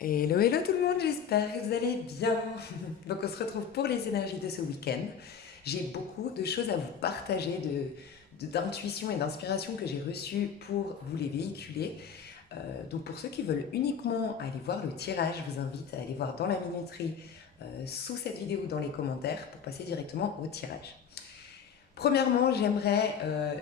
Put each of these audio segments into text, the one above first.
Hello, hello tout le monde, j'espère que vous allez bien. Donc on se retrouve pour les énergies de ce week-end. J'ai beaucoup de choses à vous partager, d'intuition et d'inspiration que j'ai reçues pour vous les véhiculer. Donc pour ceux qui veulent uniquement aller voir le tirage, je vous invite à aller voir dans la minuterie sous cette vidéo ou dans les commentaires pour passer directement au tirage. Premièrement,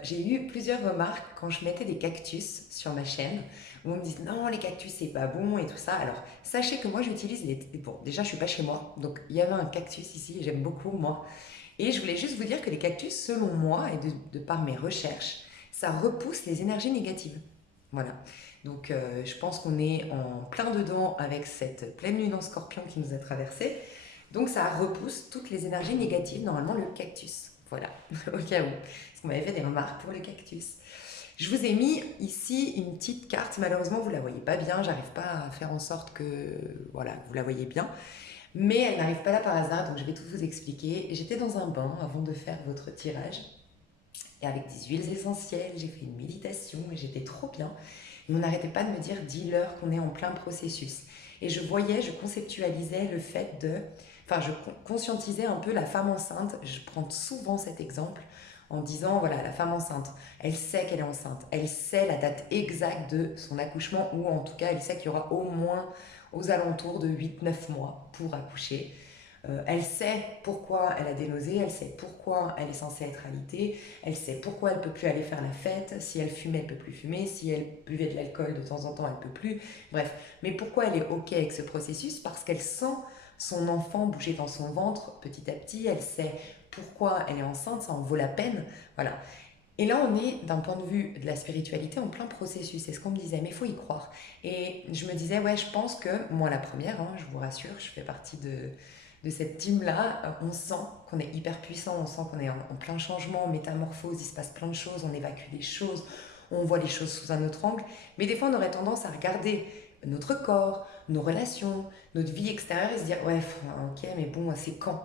j'ai eu plusieurs remarques quand je mettais des cactus sur ma chaîne, où on me dit non, les cactus c'est pas bon et tout ça. Alors, sachez que moi j'utilise les. Bon, déjà je suis pas chez moi, donc il y avait un cactus ici, j'aime beaucoup moi. Et je voulais juste vous dire que les cactus, selon moi et de par mes recherches, ça repousse les énergies négatives. Voilà. Donc je pense qu'on est en plein dedans avec cette pleine lune en scorpion qui nous a traversée. Donc ça repousse toutes les énergies négatives, normalement le cactus. Voilà, au cas où. Parce qu'on m'avait fait des remarques pour le cactus. Je vous ai mis ici une petite carte. Malheureusement, vous ne la voyez pas bien. J'arrive pas à faire en sorte que, voilà, que vous la voyez bien. Mais elle n'arrive pas là par hasard, donc je vais tout vous expliquer. J'étais dans un bain avant de faire votre tirage. Et avec des huiles essentielles, j'ai fait une méditation et j'étais trop bien. Et on n'arrêtait pas de me dire, dis-leur qu'on est en plein processus. Et je voyais, je conceptualisais le fait de... Enfin, je conscientisais un peu la femme enceinte. Je prends souvent cet exemple en disant, voilà, la femme enceinte, elle sait qu'elle est enceinte. Elle sait la date exacte de son accouchement, ou en tout cas, elle sait qu'il y aura au moins aux alentours de 8-9 mois pour accoucher. Elle sait pourquoi elle a des nausées, elle sait pourquoi elle est censée être alitée, elle sait pourquoi elle ne peut plus aller faire la fête, si elle fumait, elle ne peut plus fumer, si elle buvait de l'alcool de temps en temps, elle ne peut plus. Bref, mais pourquoi elle est OK avec ce processus? Parce qu'elle sent son enfant bouger dans son ventre petit à petit, elle sait pourquoi elle est enceinte, ça en vaut la peine. Voilà. Et là, on est d'un point de vue de la spiritualité en plein processus. C'est ce qu'on me disait, mais il faut y croire. Et je me disais, ouais, je pense que, moi la première, hein, je vous rassure, je fais partie de cette team-là. On sent qu'on est hyper puissant, on sent qu'on est en plein changement, métamorphose, il se passe plein de choses, on évacue des choses, on voit les choses sous un autre angle. Mais des fois, on aurait tendance à regarder notre corps, nos relations, notre vie extérieure et se dire, ouais, ok, mais bon, c'est quand?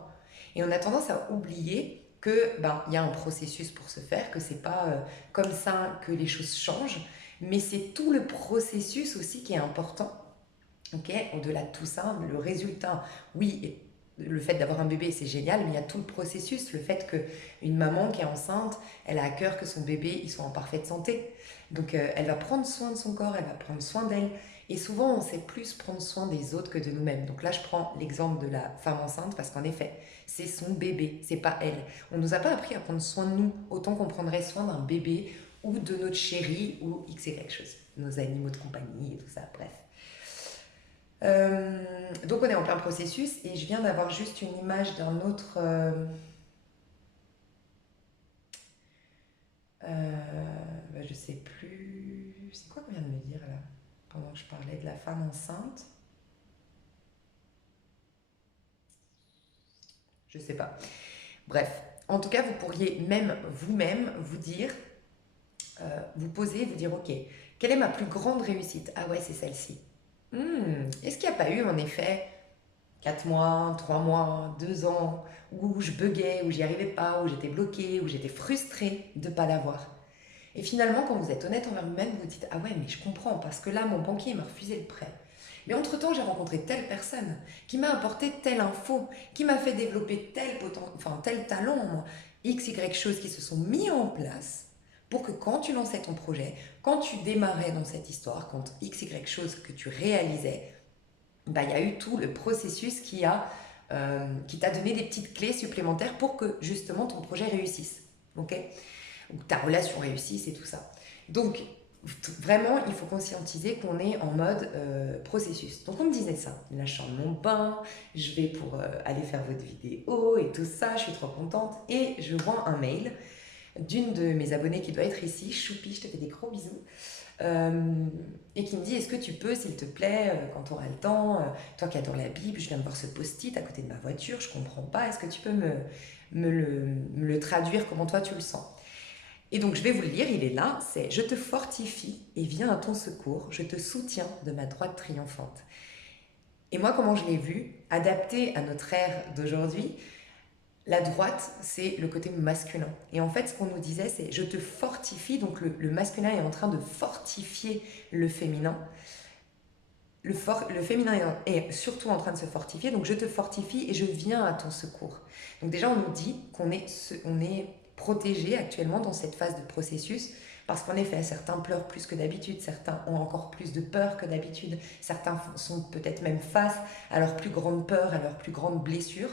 Et on a tendance à oublier que ben, y a un processus pour se faire, que c'est pas comme ça que les choses changent, mais c'est tout le processus aussi qui est important. Ok, au-delà de tout ça, le résultat, oui, le fait d'avoir un bébé, c'est génial, mais il y a tout le processus, le fait qu'une maman qui est enceinte, elle a à cœur que son bébé il soit en parfaite santé. Donc elle va prendre soin de son corps, elle va prendre soin d'elle. Et souvent, on sait plus prendre soin des autres que de nous-mêmes. Donc là, je prends l'exemple de la femme enceinte parce qu'en effet, c'est son bébé, c'est pas elle. On ne nous a pas appris à prendre soin de nous autant qu'on prendrait soin d'un bébé ou de notre chéri ou x et quelque chose. Nos animaux de compagnie et tout ça, bref. Donc on est en plein processus et je viens d'avoir juste une image d'un autre... je sais plus... C'est quoi qu'on vient de me dire là? Pendant que je parlais de la femme enceinte. Je sais pas. Bref, en tout cas, vous pourriez même vous-même vous dire, vous poser, vous dire, ok, quelle est ma plus grande réussite? Ah ouais, c'est celle-ci. Est-ce qu'il n'y a pas eu en effet 4 mois, 3 mois, 2 ans, où je buguais, où j'y arrivais pas, où j'étais bloquée, où j'étais frustrée de ne pas l'avoir? Et finalement, quand vous êtes honnête envers vous-même, vous vous dites, ah ouais, mais je comprends, parce que là, mon banquier m'a refusé le prêt. Mais entre-temps, j'ai rencontré telle personne qui m'a apporté telle info, qui m'a fait développer tel talent en moi, X, Y choses qui se sont mis en place pour que quand tu lançais ton projet, quand tu démarrais dans cette histoire, quand X, Y choses que tu réalisais, bah, il y a eu tout le processus qui t'a donné des petites clés supplémentaires pour que justement ton projet réussisse. Ok, ou que ta relation réussisse et tout ça. Donc, vraiment, il faut conscientiser qu'on est en mode processus. Donc, on me disait ça. Là, je sors de mon bain, je vais pour aller faire votre vidéo et tout ça, je suis trop contente. Et je vois un mail d'une de mes abonnées qui doit être ici, Choupi, je te fais des gros bisous, et qui me dit, est-ce que tu peux, s'il te plaît, quand tu auras le temps, toi qui adores la Bible, je viens de voir ce post-it à côté de ma voiture, je comprends pas, est-ce que tu peux me le traduire comment toi tu le sens? Et donc je vais vous le lire, il est là, c'est: je te fortifie et viens à ton secours, je te soutiens de ma droite triomphante. Et moi, comment je l'ai vu, adapté à notre ère d'aujourd'hui, la droite, c'est le côté masculin. Et en fait, ce qu'on nous disait, c'est: je te fortifie, donc le masculin est en train de fortifier le féminin. le féminin est surtout en train de se fortifier, donc je te fortifie et je viens à ton secours. Donc déjà, on nous dit on est protégé actuellement dans cette phase de processus, parce qu'en effet, certains pleurent plus que d'habitude, certains ont encore plus de peur que d'habitude, certains sont peut-être même face à leur plus grande peur, à leur plus grande blessure,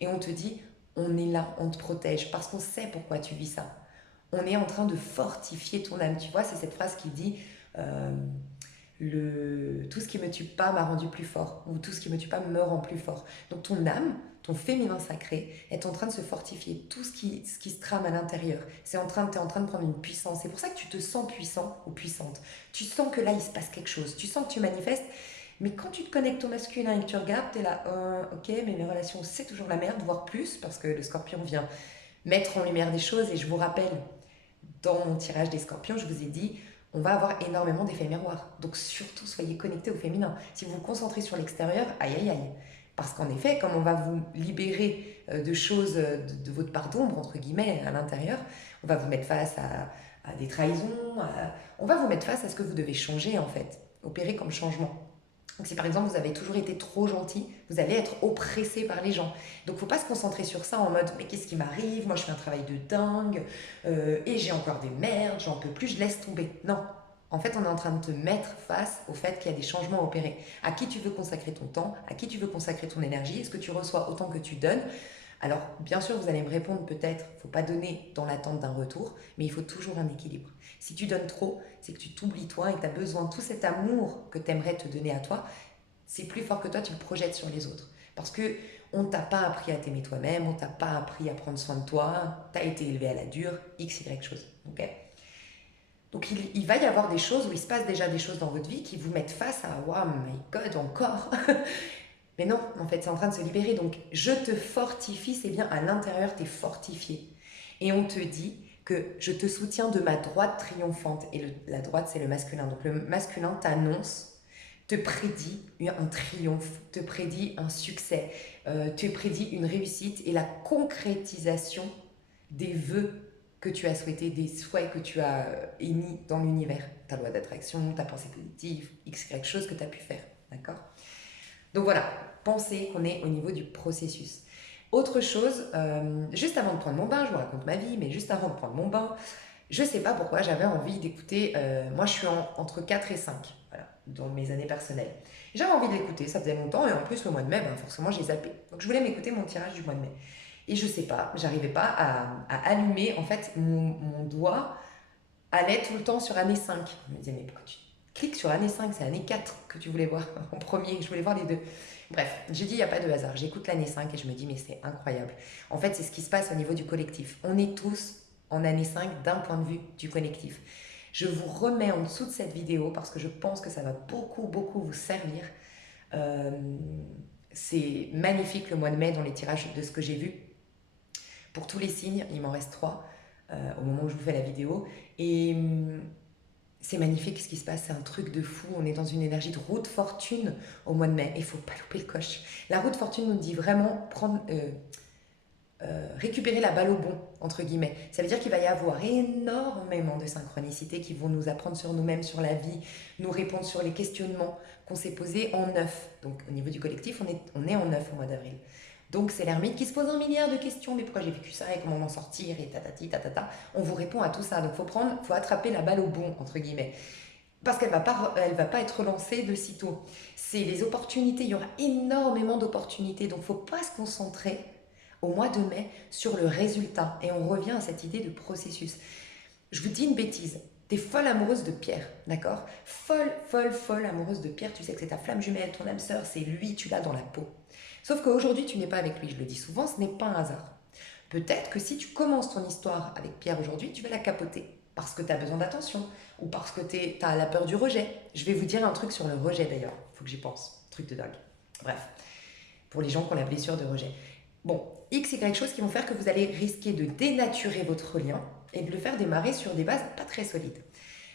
et on te dit, on est là, on te protège, parce qu'on sait pourquoi tu vis ça. On est en train de fortifier ton âme. Tu vois, c'est cette phrase qui dit... Euh, tout ce qui me tue pas m'a rendu plus fort, ou tout ce qui me tue pas me rend plus fort. Donc ton âme, ton féminin sacré, est en train de se fortifier. Tout ce qui se trame à l'intérieur, t'es en train de prendre une puissance. C'est pour ça que tu te sens puissant ou puissante. Tu sens que là, il se passe quelque chose. Tu sens que tu manifestes. Mais quand tu te connectes au masculin et que tu regardes, t'es là, ok, mais mes relations, c'est toujours la merde, voire plus, parce que le scorpion vient mettre en lumière des choses. Et je vous rappelle, dans mon tirage des scorpions, je vous ai dit, on va avoir énormément d'effets miroirs. Donc surtout, soyez connectés au féminin. Si vous vous concentrez sur l'extérieur, aïe aïe aïe. Parce qu'en effet, comme on va vous libérer de choses de votre part d'ombre, entre guillemets, à l'intérieur, on va vous mettre face à des trahisons, on va vous mettre face à ce que vous devez changer en fait, opérer comme changement. Donc si par exemple vous avez toujours été trop gentil, vous allez être oppressé par les gens. Donc il ne faut pas se concentrer sur ça en mode mais qu'est-ce qui m'arrive, moi je fais un travail de dingue et j'ai encore des merdes, j'en peux plus, je laisse tomber. Non, en fait on est en train de te mettre face au fait qu'il y a des changements à opérer. À qui tu veux consacrer ton temps, à qui tu veux consacrer ton énergie, est-ce que tu reçois autant que tu donnes? Alors, bien sûr, vous allez me répondre peut-être, il ne faut pas donner dans l'attente d'un retour, mais il faut toujours un équilibre. Si tu donnes trop, c'est que tu t'oublies toi et que tu as besoin de tout cet amour que tu aimerais te donner à toi. C'est plus fort que toi, tu le projettes sur les autres. Parce que on ne t'a pas appris à t'aimer toi-même, on ne t'a pas appris à prendre soin de toi, tu as été élevé à la dure, x, y chose. Okay, donc il va y avoir des choses où il se passe déjà des choses dans votre vie qui vous mettent face à « Wow, my God, encore !» Mais non, en fait, c'est en train de se libérer. Donc, je te fortifie, c'est bien à l'intérieur, tu es fortifié. Et on te dit que je te soutiens de ma droite triomphante. Et la droite, c'est le masculin. Donc, le masculin t'annonce, te prédit un triomphe, te prédit un succès, te prédit une réussite et la concrétisation des vœux que tu as souhaités, des souhaits que tu as émis dans l'univers. Ta loi d'attraction, ta pensée positive, x, y chose que tu as pu faire. D'accord ? Donc voilà, pensez qu'on est au niveau du processus. Autre chose, juste avant de prendre mon bain, je vous raconte ma vie, mais juste avant de prendre mon bain, je ne sais pas pourquoi j'avais envie d'écouter, moi je suis entre 4 et 5, voilà, dans mes années personnelles. J'avais envie de l'écouter, ça faisait longtemps, et en plus le mois de mai, ben, forcément j'ai zappé. Donc je voulais m'écouter mon tirage du mois de mai. Et je ne sais pas, j'arrivais pas à allumer, en fait, mon doigt allait tout le temps sur année 5. Je me disais, mais pourquoi tu cliques sur année 5, c'est année 4 que tu voulais voir en premier, je voulais voir les deux. Bref, j'ai dit, il n'y a pas de hasard. J'écoute l'année 5 et je me dis, mais c'est incroyable. En fait, c'est ce qui se passe au niveau du collectif. On est tous en année 5 d'un point de vue du collectif. Je vous remets en dessous de cette vidéo parce que je pense que ça va beaucoup, beaucoup vous servir. C'est magnifique le mois de mai dans les tirages de ce que j'ai vu. Pour tous les signes, il m'en reste 3 au moment où je vous fais la vidéo. Et c'est magnifique ce qui se passe, c'est un truc de fou. On est dans une énergie de roue de fortune au mois de mai. Il ne faut pas louper le coche. La roue de fortune nous dit vraiment récupérer la balle au bon, entre guillemets. Ça veut dire qu'il va y avoir énormément de synchronicités qui vont nous apprendre sur nous-mêmes, sur la vie, nous répondre sur les questionnements qu'on s'est posés en neuf. Donc au niveau du collectif, on est en neuf au mois d'avril. Donc c'est l'ermite qui se pose 1 milliard de questions, mais pourquoi j'ai vécu ça et comment m'en sortir et tatati tatata. On vous répond à tout ça, donc faut attraper la balle au bon, entre guillemets. Parce qu'elle va pas être relancée de sitôt. C'est les opportunités, il y aura énormément d'opportunités, donc faut pas se concentrer au mois de mai sur le résultat. Et on revient à cette idée de processus. Je vous dis une bêtise. T'es folle amoureuse de Pierre, d'accord? Folle amoureuse de Pierre. Tu sais que c'est ta flamme jumelle, ton âme sœur, c'est lui, tu l'as dans la peau. Sauf qu'aujourd'hui, tu n'es pas avec lui. Je le dis souvent, ce n'est pas un hasard. Peut-être que si tu commences ton histoire avec Pierre aujourd'hui, tu vas la capoter. Parce que tu as besoin d'attention. Ou parce que tu as la peur du rejet. Je vais vous dire un truc sur le rejet d'ailleurs. Il faut que j'y pense. Truc de dingue. Bref. Pour les gens qui ont la blessure de rejet. Bon, X, Y choses qui vont faire que vous allez risquer de dénaturer votre lien et de le faire démarrer sur des bases pas très solides.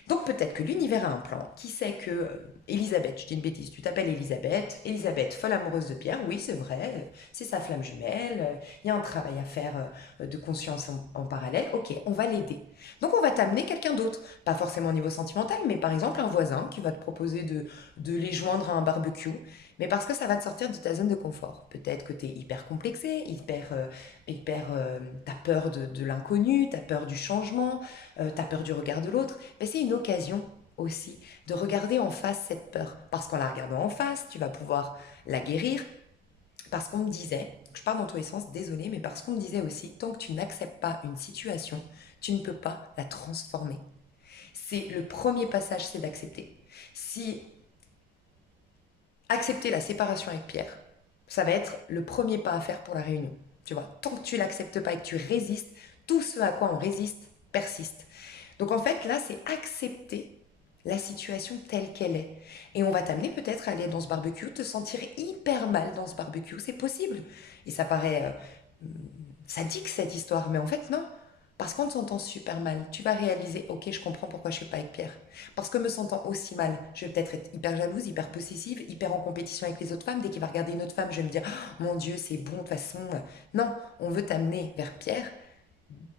Donc peut-être que l'univers a un plan qui sait que Elisabeth, je dis une bêtise, tu t'appelles Elisabeth, Elisabeth, folle amoureuse de Pierre, oui c'est vrai, c'est sa flamme jumelle, il y a un travail à faire de conscience en parallèle, ok, on va l'aider. Donc on va t'amener quelqu'un d'autre, pas forcément au niveau sentimental, mais par exemple un voisin qui va te proposer de les joindre à un barbecue, mais parce que ça va te sortir de ta zone de confort. Peut-être que tu es hyper complexé, t'as peur de l'inconnu, t'as peur du changement, t'as peur du regard de l'autre, mais c'est une occasion aussi de regarder en face cette peur. Parce qu'en la regardant en face, tu vas pouvoir la guérir. Parce qu'on me disait, je parle dans tous les sens, désolé, mais parce qu'on me disait aussi, tant que tu n'acceptes pas une situation, tu ne peux pas la transformer. C'est le premier passage, c'est d'accepter. Si accepter la séparation avec Pierre, ça va être le premier pas à faire pour la réunion. Tu vois, tant que tu l'acceptes pas et que tu résistes, tout ce à quoi on résiste persiste. Donc en fait, là, c'est accepter la situation telle qu'elle est. Et on va t'amener peut-être à aller dans ce barbecue, te sentir hyper mal dans ce barbecue, c'est possible. Et ça paraît sadique cette histoire, mais en fait non. Parce qu'en te sentant super mal, tu vas réaliser, ok, je comprends pourquoi je suis pas avec Pierre. Parce que me sentant aussi mal, je vais peut-être être hyper jalouse, hyper possessive, hyper en compétition avec les autres femmes. Dès qu'il va regarder une autre femme, je vais me dire, oh, mon Dieu, c'est bon, de toute façon. Non, on veut t'amener vers Pierre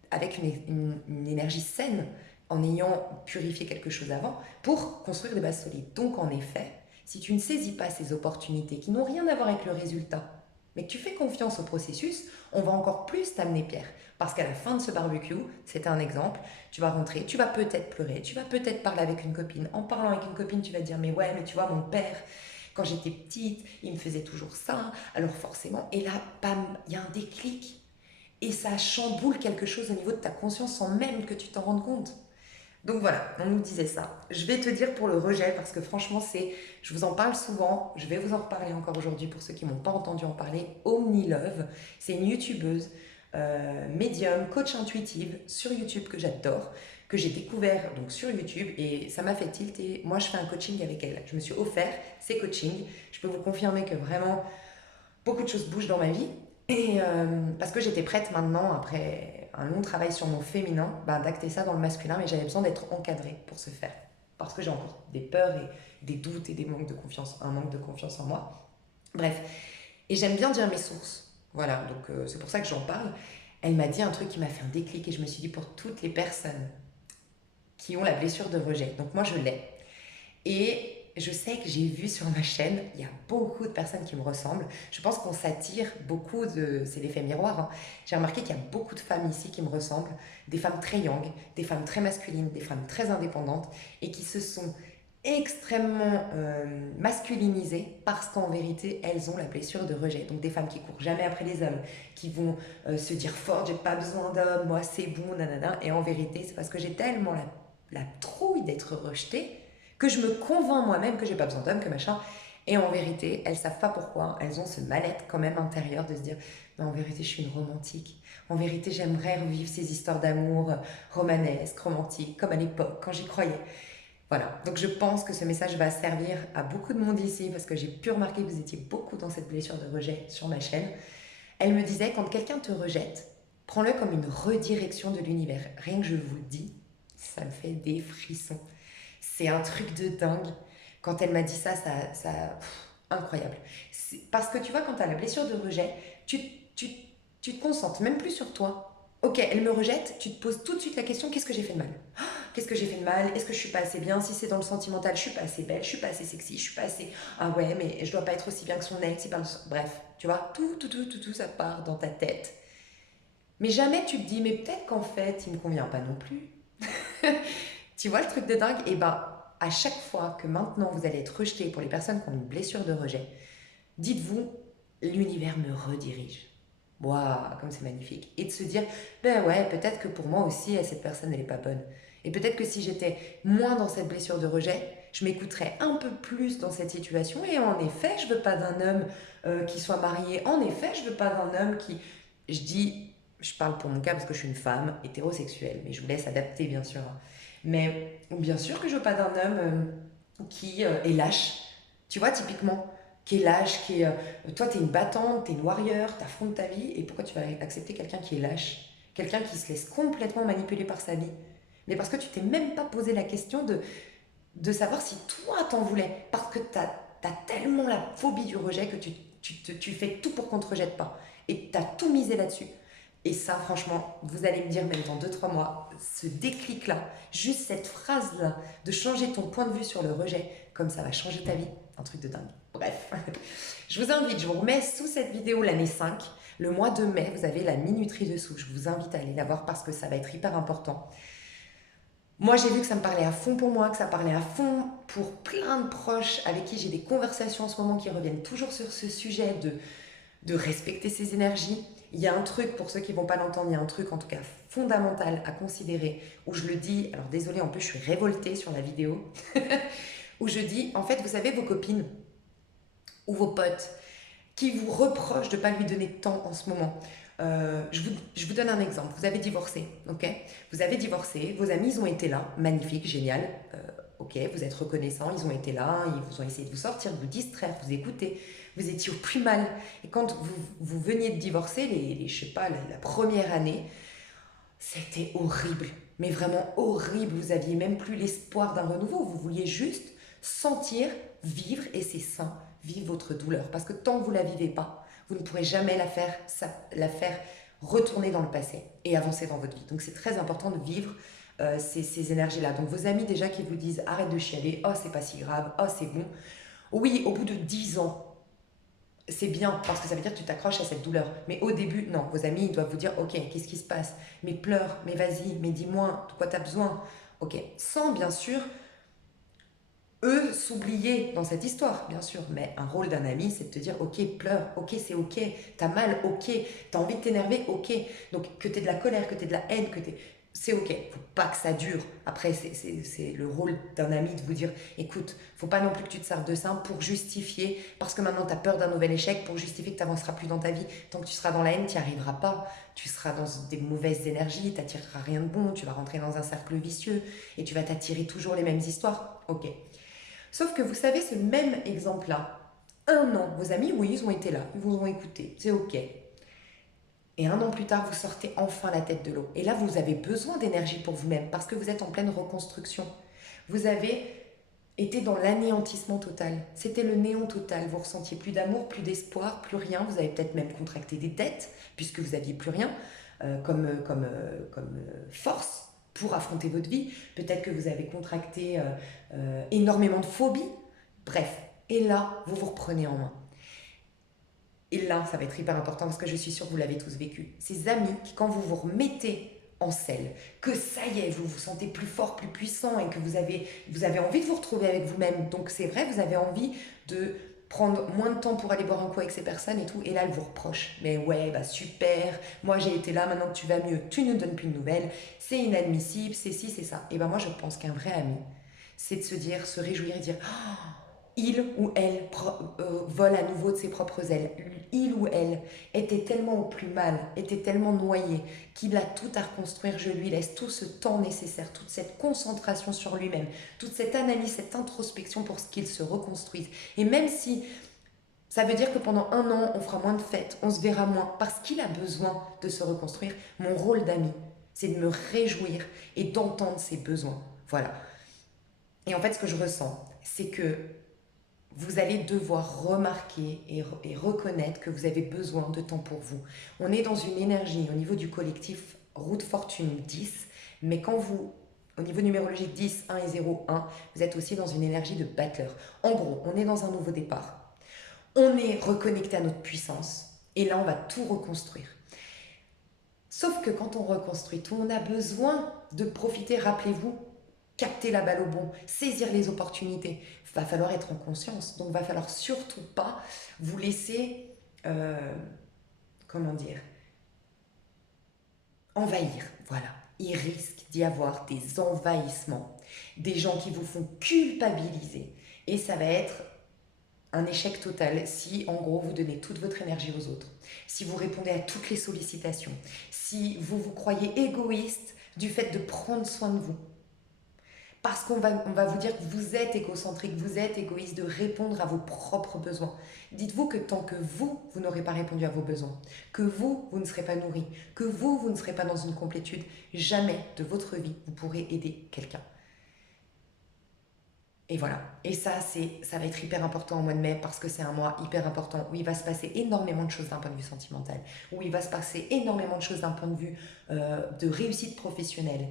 avec une énergie saine, en ayant purifié quelque chose avant, pour construire des bases solides. Donc en effet, si tu ne saisis pas ces opportunités qui n'ont rien à voir avec le résultat, mais que tu fais confiance au processus, on va encore plus t'amener Pierre. Parce qu'à la fin de ce barbecue, c'était un exemple, tu vas rentrer, tu vas peut-être pleurer, tu vas peut-être parler avec une copine. En parlant avec une copine, tu vas dire, mais ouais, mais tu vois, mon père, quand j'étais petite, il me faisait toujours ça, alors forcément, et là, bam, il y a un déclic. Et ça chamboule quelque chose au niveau de ta conscience sans même que tu t'en rendes compte. Donc voilà, on nous disait ça. Je vais te dire pour le rejet, parce que franchement, je vous en parle souvent, je vais vous en reparler encore aujourd'hui pour ceux qui ne m'ont pas entendu en parler. Omni Love, c'est une youtubeuse, médium, coach intuitive sur YouTube que j'adore, que j'ai découvert donc sur YouTube et ça m'a fait tilter. Moi, je fais un coaching avec elle. Je me suis offert ces coachings. Je peux vous confirmer que vraiment, beaucoup de choses bougent dans ma vie. Et parce que j'étais prête maintenant, après un long travail sur mon féminin, bah, d'acter ça dans le masculin, mais j'avais besoin d'être encadrée pour ce faire. Parce que j'ai encore des peurs et des doutes et des manques de confiance, un manque de confiance en moi. Bref, et j'aime bien dire mes sources. Voilà, donc c'est pour ça que j'en parle. Elle m'a dit un truc qui m'a fait un déclic et je me suis dit pour toutes les personnes qui ont la blessure de rejet, donc moi je l'ai. Et je sais que j'ai vu sur ma chaîne, il y a beaucoup de personnes qui me ressemblent. Je pense qu'on s'attire beaucoup de... C'est l'effet miroir. Hein. J'ai remarqué qu'il y a beaucoup de femmes ici qui me ressemblent. Des femmes très yang, des femmes très masculines, des femmes très indépendantes et qui se sont extrêmement masculinisées parce qu'en vérité, elles ont la blessure de rejet. Donc des femmes qui courent jamais après les hommes, qui vont se dire forte, j'ai pas besoin d'hommes, moi c'est bon, nanana. Et en vérité, c'est parce que j'ai tellement la trouille d'être rejetée que je me convainc moi-même que j'ai pas besoin d'hommes, que machin. Et en vérité, elles savent pas pourquoi. Elles ont ce mal-être quand même intérieur de se dire, mais en vérité, je suis une romantique. En vérité, j'aimerais revivre ces histoires d'amour romanesques, romantiques, comme à l'époque, quand j'y croyais. Voilà. Donc je pense que ce message va servir à beaucoup de monde ici, parce que j'ai pu remarquer que vous étiez beaucoup dans cette blessure de rejet sur ma chaîne. Elle me disait, quand quelqu'un te rejette, prends-le comme une redirection de l'univers. Rien que je vous le dis, ça me fait des frissons. C'est un truc de dingue. Quand elle m'a dit ça, incroyable. Parce que tu vois, quand tu as la blessure de rejet, tu te concentres même plus sur toi. Ok, elle me rejette, tu te poses tout de suite la question, qu'est-ce que j'ai fait de mal? Qu'est-ce que j'ai fait de mal? Est-ce que je suis pas assez bien? Si c'est dans le sentimental, je suis pas assez belle, je suis pas assez sexy, je suis pas assez... Ah ouais, mais je dois pas être aussi bien que son ex. Bref, tu vois, tout, ça part dans ta tête. Mais jamais tu te dis, mais peut-être qu'en fait, il me convient pas non plus. Tu vois le truc de dingue? Et ben, à chaque fois que maintenant vous allez être rejeté pour les personnes qui ont une blessure de rejet, dites-vous, l'univers me redirige. Waouh, comme c'est magnifique. Et de se dire, ben ouais, peut-être que pour moi aussi, cette personne, elle n'est pas bonne. Et peut-être que si j'étais moins dans cette blessure de rejet, je m'écouterais un peu plus dans cette situation. Et en effet, je veux pas d'un homme qui soit marié. En effet, je veux pas d'un homme qui... Je dis, je parle pour mon cas parce que je suis une femme hétérosexuelle, mais je vous laisse adapter, bien sûr. Mais bien sûr que je veux pas d'un homme qui est lâche. Tu vois, typiquement, qui est lâche, qui est... toi, t'es une battante, t'es une warrior, t'affrontes ta vie, et pourquoi tu vas accepter quelqu'un qui est lâche? Quelqu'un qui se laisse complètement manipuler par sa vie? Mais parce que tu t'es même pas posé la question de savoir si toi t'en voulais. Parce que t'as tellement la phobie du rejet que tu fais tout pour qu'on te rejette pas. Et t'as tout misé là-dessus. Et ça, franchement, vous allez me dire même dans 2 3 mois, ce déclic-là, juste cette phrase-là, de changer ton point de vue sur le rejet, comme ça va changer ta vie, un truc de dingue. Bref, je vous invite, je vous remets sous cette vidéo l'année 5. Le mois de mai, vous avez la minuterie dessous. Je vous invite à aller la voir parce que ça va être hyper important. Moi, j'ai vu que ça me parlait à fond pour moi, que ça parlait à fond pour plein de proches avec qui j'ai des conversations en ce moment qui reviennent toujours sur ce sujet de respecter ses énergies. Il y a un truc, pour ceux qui ne vont pas l'entendre, il y a un truc en tout cas fondamental à considérer, où je le dis, alors désolé, en plus je suis révoltée sur la vidéo, où je dis, en fait, vous savez, vos copines ou vos potes qui vous reprochent de ne pas lui donner de temps en ce moment. Je vous donne un exemple. Vous avez divorcé, ok? Vous avez divorcé, vos amis, ils ont été là, magnifique, génial, ok, vous êtes reconnaissant, ils ont été là, ils vous ont essayé de vous sortir, de vous distraire, vous écouter, vous étiez au plus mal. Et quand vous veniez de divorcer, je sais pas, la première année, c'était horrible, mais vraiment horrible. Vous aviez même plus l'espoir d'un renouveau, vous vouliez juste sentir, vivre, et c'est sain, vivre votre douleur. Parce que tant que vous ne la vivez pas, vous ne pourrez jamais la faire retourner dans le passé et avancer dans votre vie. Donc c'est très important de vivre ces énergies-là. Donc vos amis déjà qui vous disent arrête de chialer, oh c'est pas si grave, oh c'est bon. Oui, au bout de 10 ans, c'est bien parce que ça veut dire que tu t'accroches à cette douleur. Mais au début, non, vos amis ils doivent vous dire ok, qu'est-ce qui se passe? Mais pleure, mais vas-y, mais dis-moi, de quoi tu as besoin? Ok, sans bien sûr eux s'oublier dans cette histoire, bien sûr. Mais un rôle d'un ami, c'est de te dire ok, pleure, ok, c'est ok, t'as mal, ok, t'as envie de t'énerver, ok. Donc que t'aies de la colère, que t'aies de la haine, c'est ok, faut pas que ça dure. Après, c'est le rôle d'un ami de vous dire écoute, faut pas non plus que tu te serves de ça pour justifier, parce que maintenant tu as peur d'un nouvel échec, pour justifier que tu n'avanceras plus dans ta vie. Tant que tu seras dans la haine, tu n'y arriveras pas. Tu seras dans des mauvaises énergies, tu n'attireras rien de bon, tu vas rentrer dans un cercle vicieux et tu vas t'attirer toujours les mêmes histoires. Ok. Sauf que vous savez, ce même exemple-là, 1 an, vos amis, oui, ils ont été là, ils vous ont écouté, c'est ok. Et 1 an plus tard, vous sortez enfin la tête de l'eau. Et là, vous avez besoin d'énergie pour vous-même parce que vous êtes en pleine reconstruction. Vous avez été dans l'anéantissement total. C'était le néant total. Vous ressentiez plus d'amour, plus d'espoir, plus rien. Vous avez peut-être même contracté des dettes puisque vous n'aviez plus rien comme force pour affronter votre vie. Peut-être que vous avez contracté énormément de phobies. Bref. Et là, vous vous reprenez en main. Et là, ça va être hyper important parce que je suis sûre que vous l'avez tous vécu. Ces amis qui, quand vous vous remettez en selle, que ça y est, vous vous sentez plus fort, plus puissant et que vous avez envie de vous retrouver avec vous-même. Donc c'est vrai, vous avez envie de prendre moins de temps pour aller boire un coup avec ces personnes et tout. Et là, elles vous reprochent. Mais ouais, bah super, moi j'ai été là, maintenant que tu vas mieux, tu ne donnes plus de nouvelles, c'est inadmissible, c'est ci, c'est ça. Et ben moi, je pense qu'un vrai ami, c'est de se dire, se réjouir et dire il ou elle vole à nouveau de ses propres ailes. Il ou elle était tellement au plus mal, était tellement noyé, qu'il a tout à reconstruire. Je lui laisse tout ce temps nécessaire, toute cette concentration sur lui-même, toute cette analyse, cette introspection pour qu'il se reconstruise. Et même si ça veut dire que pendant 1 an, on fera moins de fêtes, on se verra moins, parce qu'il a besoin de se reconstruire, mon rôle d'ami, c'est de me réjouir et d'entendre ses besoins. Voilà. Et en fait, ce que je ressens, c'est que vous allez devoir remarquer et reconnaître que vous avez besoin de temps pour vous. On est dans une énergie au niveau du collectif route fortune 10, mais quand vous, au niveau numérologique 10, 1 et 0, 1, vous êtes aussi dans une énergie de battleur. En gros, on est dans un nouveau départ. On est reconnecté à notre puissance et là, on va tout reconstruire. Sauf que quand on reconstruit tout, on a besoin de profiter, rappelez-vous, capter la balle au bon, saisir les opportunités. Il va falloir être en conscience. Donc, il va falloir surtout pas vous laisser, comment dire, envahir. Voilà. Il risque d'y avoir des envahissements, des gens qui vous font culpabiliser. Et ça va être un échec total si, en gros, vous donnez toute votre énergie aux autres, si vous répondez à toutes les sollicitations, si vous vous croyez égoïste du fait de prendre soin de vous. Parce qu'on va vous dire que vous êtes égocentrique, vous êtes égoïste de répondre à vos propres besoins. Dites-vous que tant que vous n'aurez pas répondu à vos besoins, que vous ne serez pas nourri, que vous ne serez pas dans une complétude, jamais de votre vie, vous pourrez aider quelqu'un. Et voilà. Et ça va être hyper important au mois de mai parce que c'est un mois hyper important où il va se passer énormément de choses d'un point de vue sentimental, où il va se passer énormément de choses d'un point de vue de réussite professionnelle.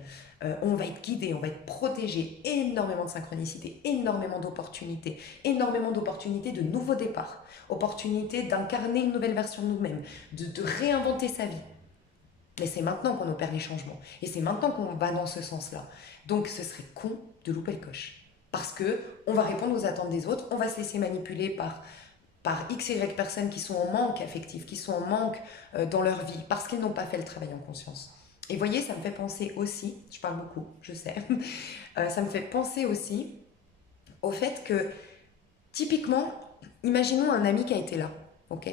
On va être guidé, on va être protégé, énormément de synchronicité, énormément d'opportunités de nouveaux départs, opportunités d'incarner une nouvelle version de nous-mêmes, de réinventer sa vie. Mais c'est maintenant qu'on opère les changements. Et c'est maintenant qu'on va dans ce sens-là. Donc ce serait con de louper le coche. Parce que on va répondre aux attentes des autres, on va se laisser manipuler par X, Y personnes qui sont en manque affectif, qui sont en manque dans leur vie, parce qu'ils n'ont pas fait le travail en conscience. Et voyez, ça me fait penser aussi, je parle beaucoup, je sais, ça me fait penser aussi au fait que, typiquement, imaginons un ami qui a été là, ok?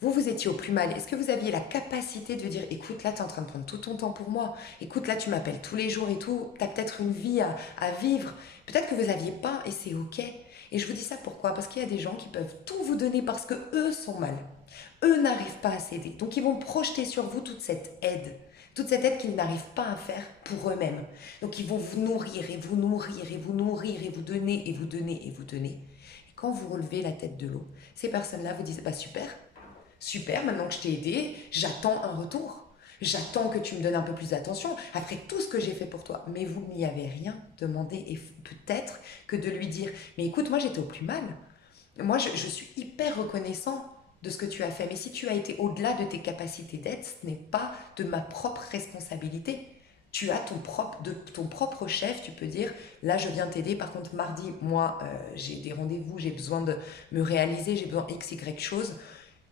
Vous étiez au plus mal. Est-ce que vous aviez la capacité de dire, écoute, là, tu es en train de prendre tout ton temps pour moi. Écoute, là, tu m'appelles tous les jours et tout. Tu as peut-être une vie à vivre. Peut-être que vous n'aviez pas et c'est OK. Et je vous dis ça pourquoi? Parce qu'il y a des gens qui peuvent tout vous donner parce que eux sont mal. Eux n'arrivent pas à s'aider. Donc, ils vont projeter sur vous toute cette aide. Toute cette aide qu'ils n'arrivent pas à faire pour eux-mêmes. Donc, ils vont vous nourrir et vous nourrir et vous nourrir et vous donner et vous donner et vous donner. Et quand vous relevez la tête de l'eau, ces personnes-là vous disent, bah super. Super, maintenant que je t'ai aidé, j'attends un retour. J'attends que tu me donnes un peu plus d'attention après tout ce que j'ai fait pour toi. Mais vous n'y avez rien demandé et peut-être que de lui dire, mais écoute, moi j'étais au plus mal. Moi je suis hyper reconnaissant de ce que tu as fait. Mais si tu as été au-delà de tes capacités d'aide, ce n'est pas de ma propre responsabilité. Tu as ton propre chef, tu peux dire, là je viens t'aider, par contre mardi, moi j'ai des rendez-vous, j'ai besoin de me réaliser, j'ai besoin X, Y choses.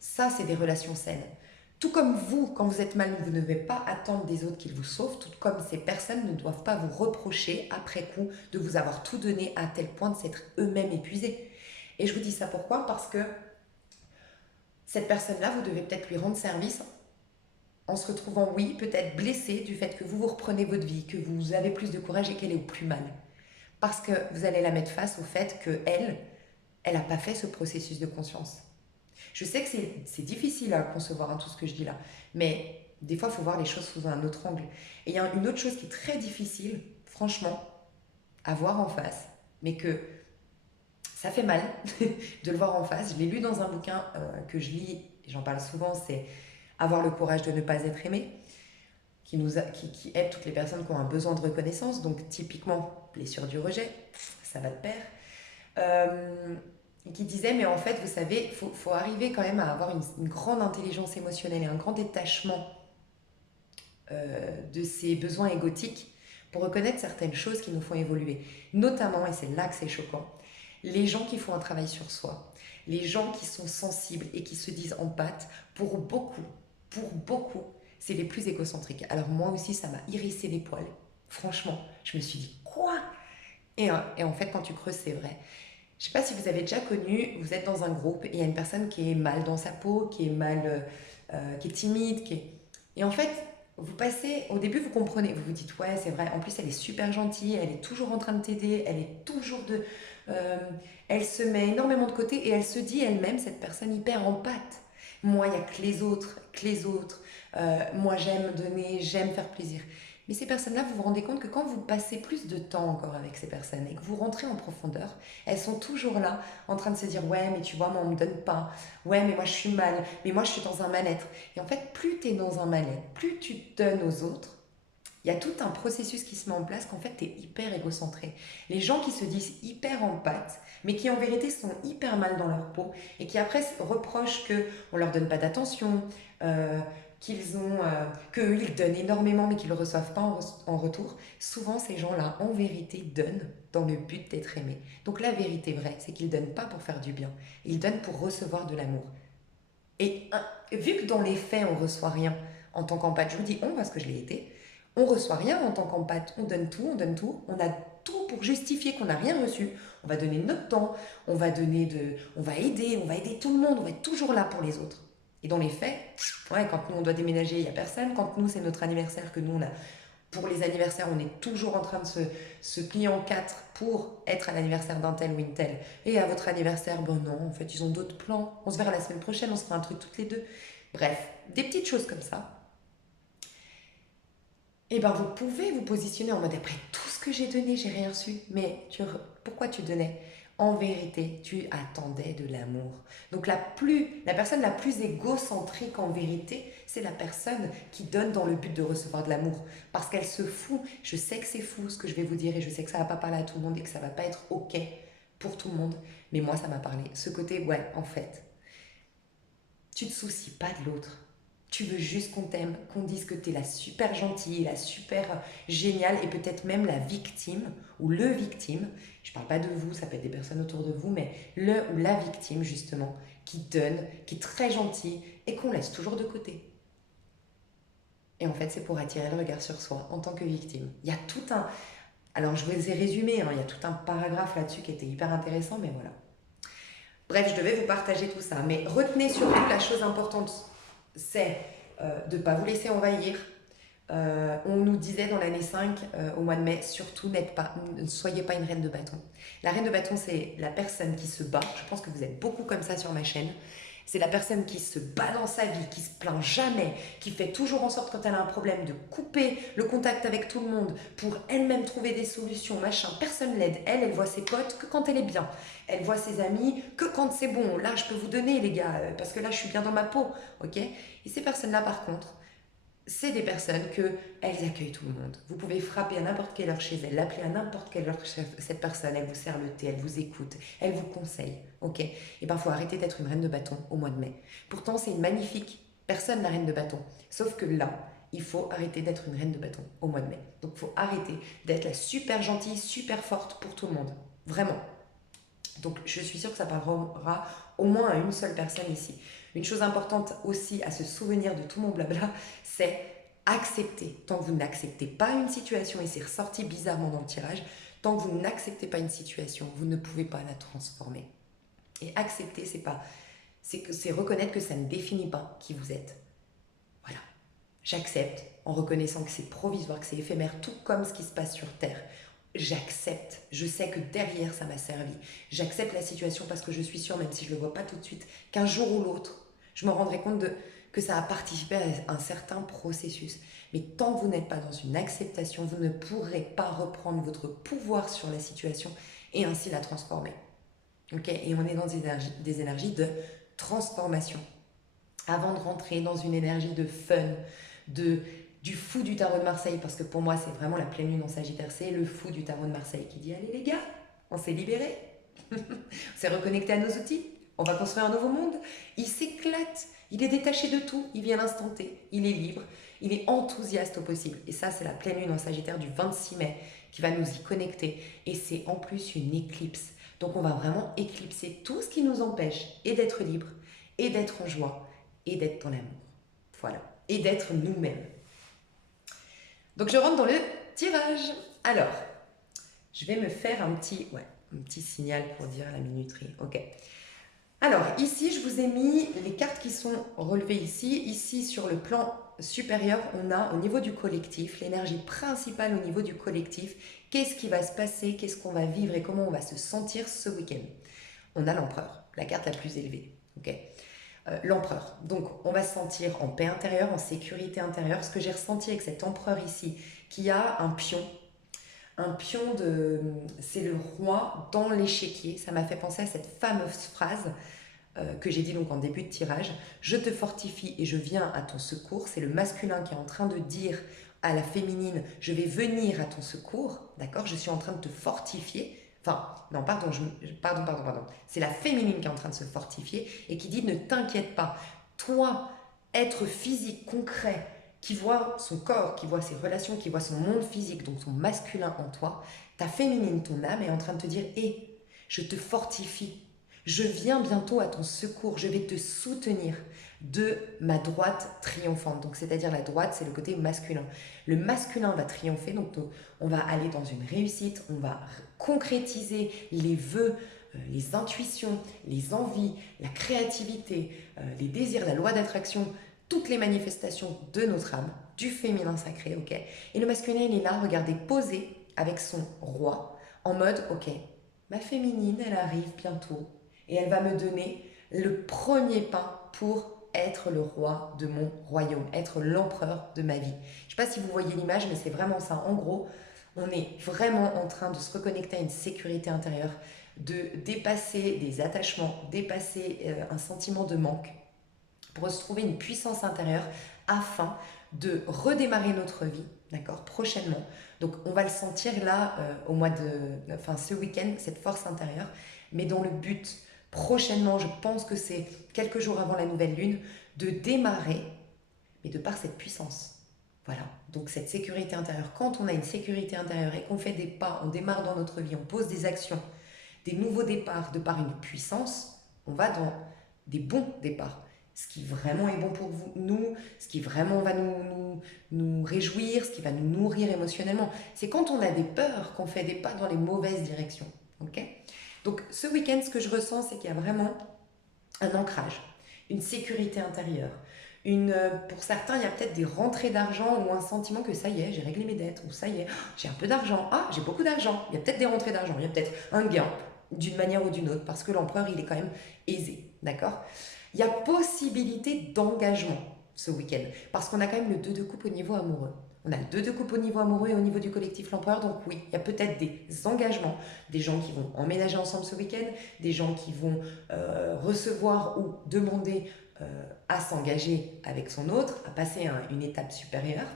Ça, c'est des relations saines. Tout comme vous, quand vous êtes mal, vous ne devez pas attendre des autres qu'ils vous sauvent, tout comme ces personnes ne doivent pas vous reprocher après coup de vous avoir tout donné à tel point de s'être eux-mêmes épuisés. Et je vous dis ça pourquoi? Parce que cette personne-là, vous devez peut-être lui rendre service en se retrouvant, oui, peut-être blessé du fait que vous reprenez votre vie, que vous avez plus de courage et qu'elle est au plus mal. Parce que vous allez la mettre face au fait qu'elle, elle n'a pas fait ce processus de conscience. Je sais que c'est difficile à concevoir tout ce que je dis là, mais des fois, il faut voir les choses sous un autre angle. Et il y a une autre chose qui est très difficile, franchement, à voir en face, mais que ça fait mal de le voir en face. Je l'ai lu dans un bouquin que je lis, et j'en parle souvent, c'est Avoir le courage de ne pas être aimé, qui aide toutes les personnes qui ont un besoin de reconnaissance, donc typiquement blessure du rejet, ça va de pair. Qui disait, mais en fait, vous savez, faut arriver quand même à avoir une grande intelligence émotionnelle et un grand détachement de ces besoins égotiques pour reconnaître certaines choses qui nous font évoluer. Notamment, et c'est là que c'est choquant, les gens qui font un travail sur soi, les gens qui sont sensibles et qui se disent empathes, pour beaucoup, c'est les plus égocentriques. Alors moi aussi, ça m'a hérissé les poils. Franchement, je me suis dit, quoi? Et en fait, quand tu creuses, c'est vrai. Je ne sais pas si vous avez déjà connu, vous êtes dans un groupe et il y a une personne qui est mal dans sa peau, qui est timide, et en fait, vous passez, au début vous comprenez, vous vous dites ouais c'est vrai, en plus elle est super gentille, elle est toujours en train de t'aider, elle se met énormément de côté et elle se dit elle-même, cette personne hyper empathe. Moi il n'y a que les autres, moi j'aime donner, j'aime faire plaisir. Mais ces personnes-là, vous vous rendez compte que quand vous passez plus de temps encore avec ces personnes et que vous rentrez en profondeur, elles sont toujours là en train de se dire ouais mais tu vois moi on me donne pas, ouais mais moi je suis mal, mais moi je suis dans un mal-être. Et en fait plus tu es dans un mal-être, plus tu donnes aux autres, il y a tout un processus qui se met en place qu'en fait tu es hyper égocentré. Les gens qui se disent hyper empathes mais qui en vérité sont hyper mal dans leur peau et qui après reprochent qu'on leur donne pas d'attention, qu'ils donnent énormément mais qu'ils ne le reçoivent pas en retour, souvent ces gens-là, en vérité, donnent dans le but d'être aimés. Donc la vérité vraie, c'est qu'ils ne donnent pas pour faire du bien, ils donnent pour recevoir de l'amour. Et vu que dans les faits, on ne reçoit rien en tant qu'empathe, je vous dis on parce que je l'ai été, on ne reçoit rien en tant qu'empathe, on donne tout, on a tout pour justifier qu'on n'a rien reçu, on va donner notre temps, on va aider tout le monde, on va être toujours là pour les autres. Et dans les faits, ouais, quand nous on doit déménager, il n'y a personne. Quand nous c'est notre anniversaire, que nous on a pour les anniversaires, on est toujours en train de se plier en quatre pour être à l'anniversaire d'un tel ou une telle. Et à votre anniversaire, bon non, en fait, ils ont d'autres plans. On se verra la semaine prochaine, on se fera un truc toutes les deux. Bref, des petites choses comme ça. Et ben vous pouvez vous positionner en mode après tout ce que j'ai donné, j'ai rien reçu. Mais pourquoi tu donnais? En vérité, tu attendais de l'amour. Donc la personne la plus égocentrique en vérité, c'est la personne qui donne dans le but de recevoir de l'amour. Parce qu'elle se fout. Je sais que c'est fou ce que je vais vous dire et je sais que ça va pas parler à tout le monde et que ça va pas être ok pour tout le monde. Mais moi, ça m'a parlé. Ce côté, ouais, en fait, tu te soucies pas de l'autre. Tu veux juste qu'on t'aime, qu'on dise que tu es la super gentille, la super géniale et peut-être même la victime ou le victime. Je ne parle pas de vous, ça peut être des personnes autour de vous, mais le ou la victime justement qui donne, qui est très gentille et qu'on laisse toujours de côté. Et en fait, c'est pour attirer le regard sur soi en tant que victime. Il y a tout un... Alors, je vous ai résumé, hein, il y a tout un paragraphe là-dessus qui était hyper intéressant, mais voilà. Bref, je devais vous partager tout ça. Mais retenez surtout la chose importante, c'est de ne pas vous laisser envahir. On nous disait dans l'année 5, au mois de mai, surtout ne soyez pas une reine de bâton. La reine de bâton, c'est la personne qui se bat. Je pense que vous êtes beaucoup comme ça sur ma chaîne. C'est la personne qui se bat dans sa vie, qui se plaint jamais, qui fait toujours en sorte quand elle a un problème de couper le contact avec tout le monde pour elle-même trouver des solutions, machin. Personne l'aide. Elle voit ses potes que quand elle est bien. Elle voit ses amis que quand c'est bon. Là, je peux vous donner, les gars, parce que là, je suis bien dans ma peau. Ok? Et ces personnes-là, par contre, c'est des personnes qu'elles accueillent tout le monde. Vous pouvez frapper à n'importe quelle heure chez elles, l'appeler à n'importe quelle heure chez cette personne, elle vous sert le thé, elle vous écoute, elle vous conseille. Ok? Et ben, il faut arrêter d'être une reine de bâton au mois de mai. Pourtant, c'est une magnifique personne, la reine de bâton. Sauf que là, il faut arrêter d'être une reine de bâton au mois de mai. Donc, il faut arrêter d'être la super gentille, super forte pour tout le monde. Vraiment. Donc, je suis sûre que ça parlera au moins à une seule personne ici. Une chose importante aussi à se souvenir de tout mon blabla, c'est accepter. Tant que vous n'acceptez pas une situation, et c'est ressorti bizarrement dans le tirage, tant que vous n'acceptez pas une situation, vous ne pouvez pas la transformer. Et accepter, c'est reconnaître que ça ne définit pas qui vous êtes. Voilà. J'accepte en reconnaissant que c'est provisoire, que c'est éphémère, tout comme ce qui se passe sur Terre. J'accepte, je sais que derrière ça m'a servi. J'accepte la situation parce que je suis sûre, même si je ne le vois pas tout de suite, qu'un jour ou l'autre, je me rendrai compte que ça a participé à un certain processus. Mais tant que vous n'êtes pas dans une acceptation, vous ne pourrez pas reprendre votre pouvoir sur la situation et ainsi la transformer. Okay? Et on est dans des énergies de transformation. Avant de rentrer dans une énergie de fun, du fou du tarot de Marseille, parce que pour moi c'est vraiment la pleine lune en Sagittaire, c'est le fou du tarot de Marseille qui dit allez les gars, on s'est libérés, on s'est reconnecté à nos outils, on va construire un nouveau monde. Il s'éclate, il est détaché de tout, il vient l'instant T, il est libre, il est enthousiaste au possible. Et ça c'est la pleine lune en Sagittaire du 26 mai qui va nous y connecter. Et c'est en plus une éclipse. Donc on va vraiment éclipser tout ce qui nous empêche et d'être libre, et d'être en joie, et d'être dans l'amour. Voilà. Et d'être nous-mêmes. Donc je rentre dans le tirage. Alors, je vais me faire un petit signal pour dire la minuterie. Ok. Alors ici, je vous ai mis les cartes qui sont relevées ici. Ici, sur le plan supérieur, on a au niveau du collectif, l'énergie principale au niveau du collectif. Qu'est-ce qui va se passer, qu'est-ce qu'on va vivre et comment on va se sentir ce week-end. On a l'empereur, la carte la plus élevée. Ok. L'empereur. Donc, on va se sentir en paix intérieure, en sécurité intérieure. Ce que j'ai ressenti avec cet empereur ici, qui a un pion. C'est le roi dans l'échiquier. Ça m'a fait penser à cette fameuse phrase que j'ai dit donc en début de tirage. Je te fortifie et je viens à ton secours. C'est le masculin qui est en train de dire à la féminine, je vais venir à ton secours. D'accord? Je suis en train de te fortifier. Enfin, non, pardon. C'est la féminine qui est en train de se fortifier et qui dit ne t'inquiète pas. Toi, être physique, concret, qui voit son corps, qui voit ses relations, qui voit son monde physique, donc son masculin en toi, ta féminine, ton âme est en train de te dire hé, je te fortifie. Je viens bientôt à ton secours. Je vais te soutenir de ma droite triomphante. Donc, c'est-à-dire la droite, c'est le côté masculin. Le masculin va triompher, donc on va aller dans une réussite, on va concrétiser les vœux, les intuitions, les envies, la créativité, les désirs, la loi d'attraction, toutes les manifestations de notre âme. du féminin sacré, ok? Et le masculin, il est là, regardez, posé avec son roi, en mode, ok, ma féminine, elle arrive bientôt et elle va me donner le premier pas pour être le roi de mon royaume, être l'empereur de ma vie. Je ne sais pas si vous voyez l'image, mais c'est vraiment ça. En gros, on est vraiment en train de se reconnecter à une sécurité intérieure, de dépasser des attachements, dépasser un sentiment de manque, pour se trouver une puissance intérieure afin de redémarrer notre vie, d'accord, prochainement. Donc on va le sentir là au mois de, enfin ce week-end, cette force intérieure, mais dans le but prochainement, je pense que c'est quelques jours avant la nouvelle lune, de démarrer, mais de par cette puissance. Voilà, donc cette sécurité intérieure. Quand on a une sécurité intérieure et qu'on fait des pas, on démarre dans notre vie, on pose des actions, des nouveaux départs de par une puissance, on va dans des bons départs. Ce qui vraiment est bon pour vous, nous, ce qui vraiment va nous réjouir, ce qui va nous nourrir émotionnellement. C'est quand on a des peurs qu'on fait des pas dans les mauvaises directions. Okay, donc ce week-end, ce que je ressens, c'est qu'il y a vraiment un ancrage, une sécurité intérieure. Pour certains, il y a peut-être des rentrées d'argent ou un sentiment que ça y est, j'ai réglé mes dettes, ou ça y est, j'ai un peu d'argent, j'ai beaucoup d'argent. Il y a peut-être des rentrées d'argent, il y a peut-être un gain d'une manière ou d'une autre, parce que l'empereur, il est quand même aisé, d'accord? Il y a possibilité d'engagement ce week-end, parce qu'on a quand même le 2 de coupe au niveau amoureux. On a le 2 de coupe au niveau amoureux et au niveau du collectif l'empereur, donc oui, il y a peut-être des engagements, des gens qui vont emménager ensemble ce week-end, des gens qui vont recevoir ou demander à s'engager avec son autre, à passer à une étape supérieure.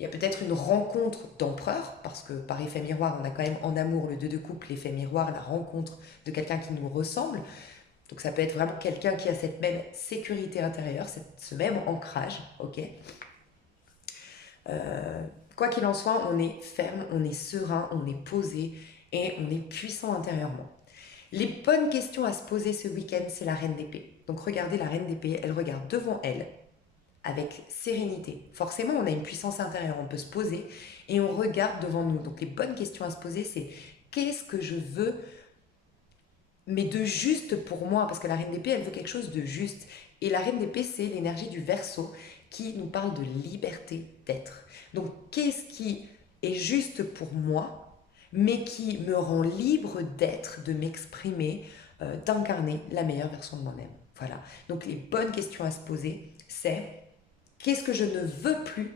Il y a peut-être une rencontre d'empereur, parce que par effet miroir, on a quand même en amour le 2 de coupe, l'effet miroir, la rencontre de quelqu'un qui nous ressemble. Donc ça peut être vraiment quelqu'un qui a cette même sécurité intérieure, ce même ancrage, ok. Quoi qu'il en soit, on est ferme, on est serein, on est posé et on est puissant intérieurement. Les bonnes questions à se poser ce week-end, c'est la reine d'épée. Donc regardez la reine d'épée, elle regarde devant elle avec sérénité. Forcément, on a une puissance intérieure, on peut se poser et on regarde devant nous. Donc les bonnes questions à se poser, c'est qu'est-ce que je veux, mais de juste pour moi, parce que la reine d'épée, elle veut quelque chose de juste. Et la reine d'épée, c'est l'énergie du Verseau qui nous parle de liberté d'être. Donc qu'est-ce qui est juste pour moi, mais qui me rend libre d'être, de m'exprimer, d'incarner la meilleure version de moi-même. Voilà. Donc les bonnes questions à se poser, c'est qu'est-ce que je ne veux plus,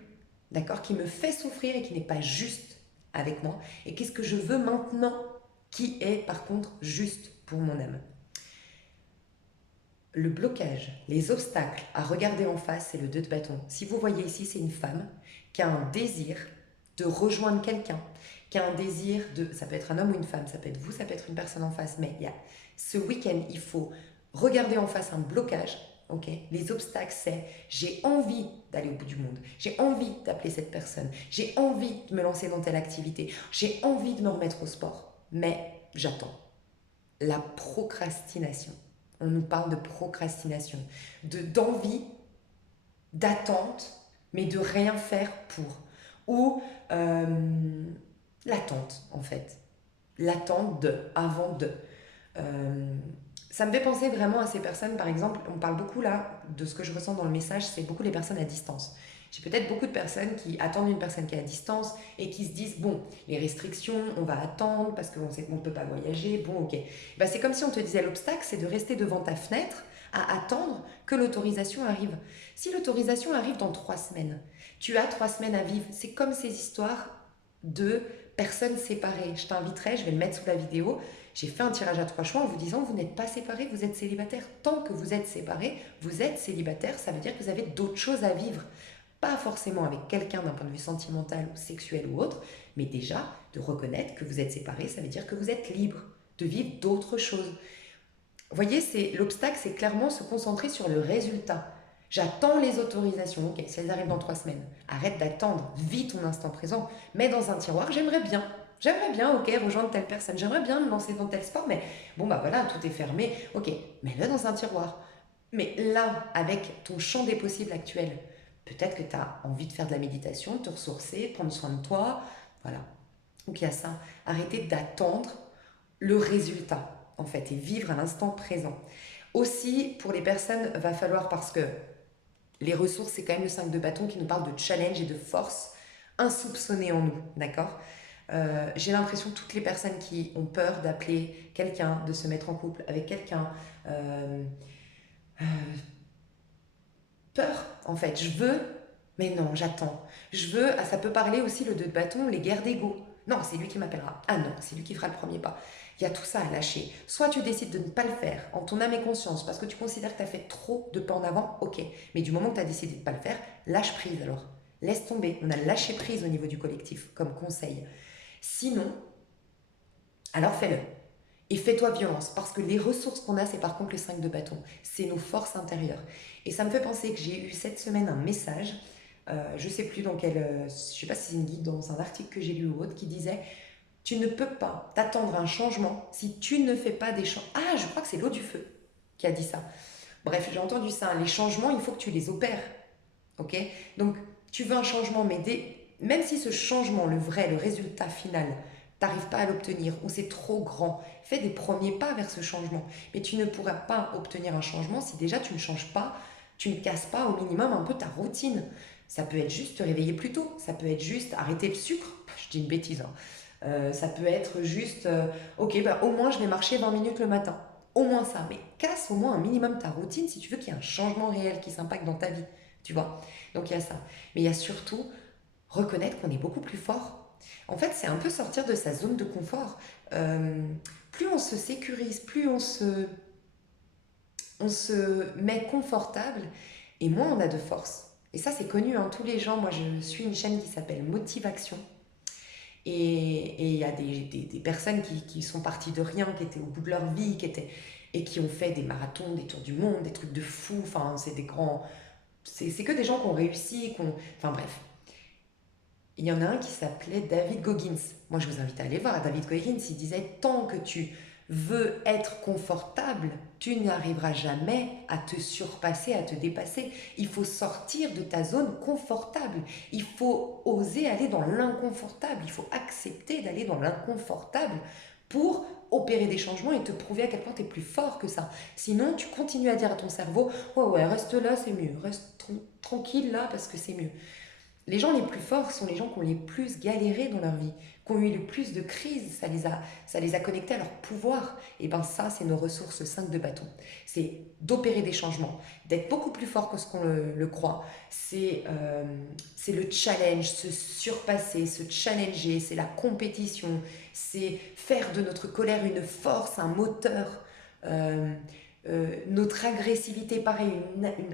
d'accord, qui me fait souffrir et qui n'est pas juste avec moi, et qu'est-ce que je veux maintenant qui est par contre juste pour mon âme. Le blocage, les obstacles à regarder en face, c'est le 2 de bâton. Si vous voyez ici, c'est une femme qui a un désir de rejoindre quelqu'un, qui a un désir de... Ça peut être un homme ou une femme, ça peut être vous, ça peut être une personne en face, mais il y a ce week-end, il faut regarder en face un blocage. Okay. Les obstacles, c'est j'ai envie d'aller au bout du monde, j'ai envie d'appeler cette personne, j'ai envie de me lancer dans telle activité, j'ai envie de me remettre au sport, mais j'attends. La procrastination. On nous parle de procrastination, d'envie, d'attente, mais de rien faire pour. Ou l'attente, en fait. L'attente de, avant de. Ça me fait penser vraiment à ces personnes, par exemple, on parle beaucoup là de ce que je ressens dans le message, c'est beaucoup les personnes à distance. J'ai peut-être beaucoup de personnes qui attendent une personne qui est à distance et qui se disent, bon, les restrictions, on va attendre parce qu'on sait qu'on ne peut pas voyager, bon, ok. Ben, c'est comme si on te disait l'obstacle, c'est de rester devant ta fenêtre à attendre que l'autorisation arrive. Si l'autorisation arrive dans 3 semaines, tu as 3 semaines à vivre. C'est comme ces histoires de personnes séparées. Je t'inviterai, je vais le mettre sous la vidéo. J'ai fait un tirage à 3 choix en vous disant vous n'êtes pas séparés, vous êtes célibataire. Tant que vous êtes séparés, vous êtes célibataire, ça veut dire que vous avez d'autres choses à vivre. Pas forcément avec quelqu'un d'un point de vue sentimental ou sexuel ou autre, mais déjà de reconnaître que vous êtes séparés, ça veut dire que vous êtes libre de vivre d'autres choses. Vous voyez, l'obstacle, c'est clairement se concentrer sur le résultat. J'attends les autorisations, ok, si elles arrivent dans 3 semaines. Arrête d'attendre, vis ton instant présent, mets dans un tiroir, j'aimerais bien, ok, rejoindre telle personne, j'aimerais bien me lancer dans tel sport, mais bon, bah voilà, tout est fermé, ok, mets-le dans un tiroir. Mais là, avec ton champ des possibles actuel, peut-être que tu as envie de faire de la méditation, de te ressourcer, prendre soin de toi, voilà. Donc il y a ça, arrêter d'attendre le résultat, en fait, et vivre à l'instant présent. Aussi, pour les personnes, va falloir, parce que Les ressources, c'est quand même le 5 de bâton qui nous parle de challenge et de force insoupçonnée en nous, d'accord? J'ai l'impression que toutes les personnes qui ont peur d'appeler quelqu'un, de se mettre en couple avec quelqu'un, euh, euh, peur en fait, je veux, mais non, j'attends. Je veux, ah, ça peut parler aussi le 2 de bâton, les guerres d'ego. Non, c'est lui qui m'appellera. Ah non, c'est lui qui fera le premier pas. Il y a tout ça à lâcher. Soit tu décides de ne pas le faire en ton âme et conscience parce que tu considères que tu as fait trop de pas en avant, ok. Mais du moment que tu as décidé de ne pas le faire, lâche prise alors. Laisse tomber. On a lâché prise au niveau du collectif comme conseil. Sinon, alors fais-le. Et fais-toi violence, parce que les ressources qu'on a, c'est par contre le 5 de bâton. C'est nos forces intérieures. Et ça me fait penser que j'ai eu cette semaine un message, je sais plus dans quel, je sais pas si c'est une guide dans un article que j'ai lu ou autre, qui disait tu ne peux pas t'attendre à un changement si tu ne fais pas des changements. Ah, je crois que c'est l'eau du feu qui a dit ça. Bref, j'ai entendu ça. Les changements, il faut que tu les opères. Ok. Donc, tu veux un changement, mais même si ce changement, le vrai, le résultat final, t'arrives pas à l'obtenir ou c'est trop grand, fais des premiers pas vers ce changement. Mais tu ne pourras pas obtenir un changement si déjà tu ne changes pas, tu ne casses pas au minimum un peu ta routine. Ça peut être juste te réveiller plus tôt, ça peut être juste arrêter le sucre, je dis une bêtise, hein. Ça peut être juste, ok, bah, au moins je vais marcher 20 minutes le matin. Au moins ça, mais casse au moins un minimum ta routine si tu veux qu'il y ait un changement réel qui s'impacte dans ta vie, tu vois. Donc il y a ça. Mais il y a surtout reconnaître qu'on est beaucoup plus fort. En fait, c'est un peu sortir de sa zone de confort. Euh, Plus on se sécurise, plus on se met confortable, et moins on a de force. Et ça, c'est connu, hein, tous les gens. Moi, je suis une chaîne qui s'appelle Motivation. Et il y a des personnes qui sont parties de rien, qui étaient au bout de leur vie, et qui ont fait des marathons, des tours du monde, des trucs de fou. Enfin, c'est des grands. C'est que des gens qui ont réussi, enfin bref. Il y en a un qui s'appelait David Goggins. Moi, je vous invite à aller voir. David Goggins, il disait tant que tu veux être confortable, tu n'arriveras jamais à te surpasser, à te dépasser. Il faut sortir de ta zone confortable. Il faut oser aller dans l'inconfortable. Il faut accepter d'aller dans l'inconfortable pour opérer des changements et te prouver à quel point tu es plus fort que ça. Sinon, tu continues à dire à ton cerveau, ouais, ouais, reste là, c'est mieux. Reste tranquille là parce que c'est mieux. Les gens les plus forts sont les gens qui ont les plus galéré dans leur vie, qui ont eu le plus de crises, ça les a connectés à leur pouvoir. Et bien ça, c'est nos ressources 5 de bâton. C'est d'opérer des changements, d'être beaucoup plus fort que ce qu'on le croit. C'est le challenge, se surpasser, se challenger, c'est la compétition, c'est faire de notre colère une force, un moteur. Euh, notre agressivité, pareil,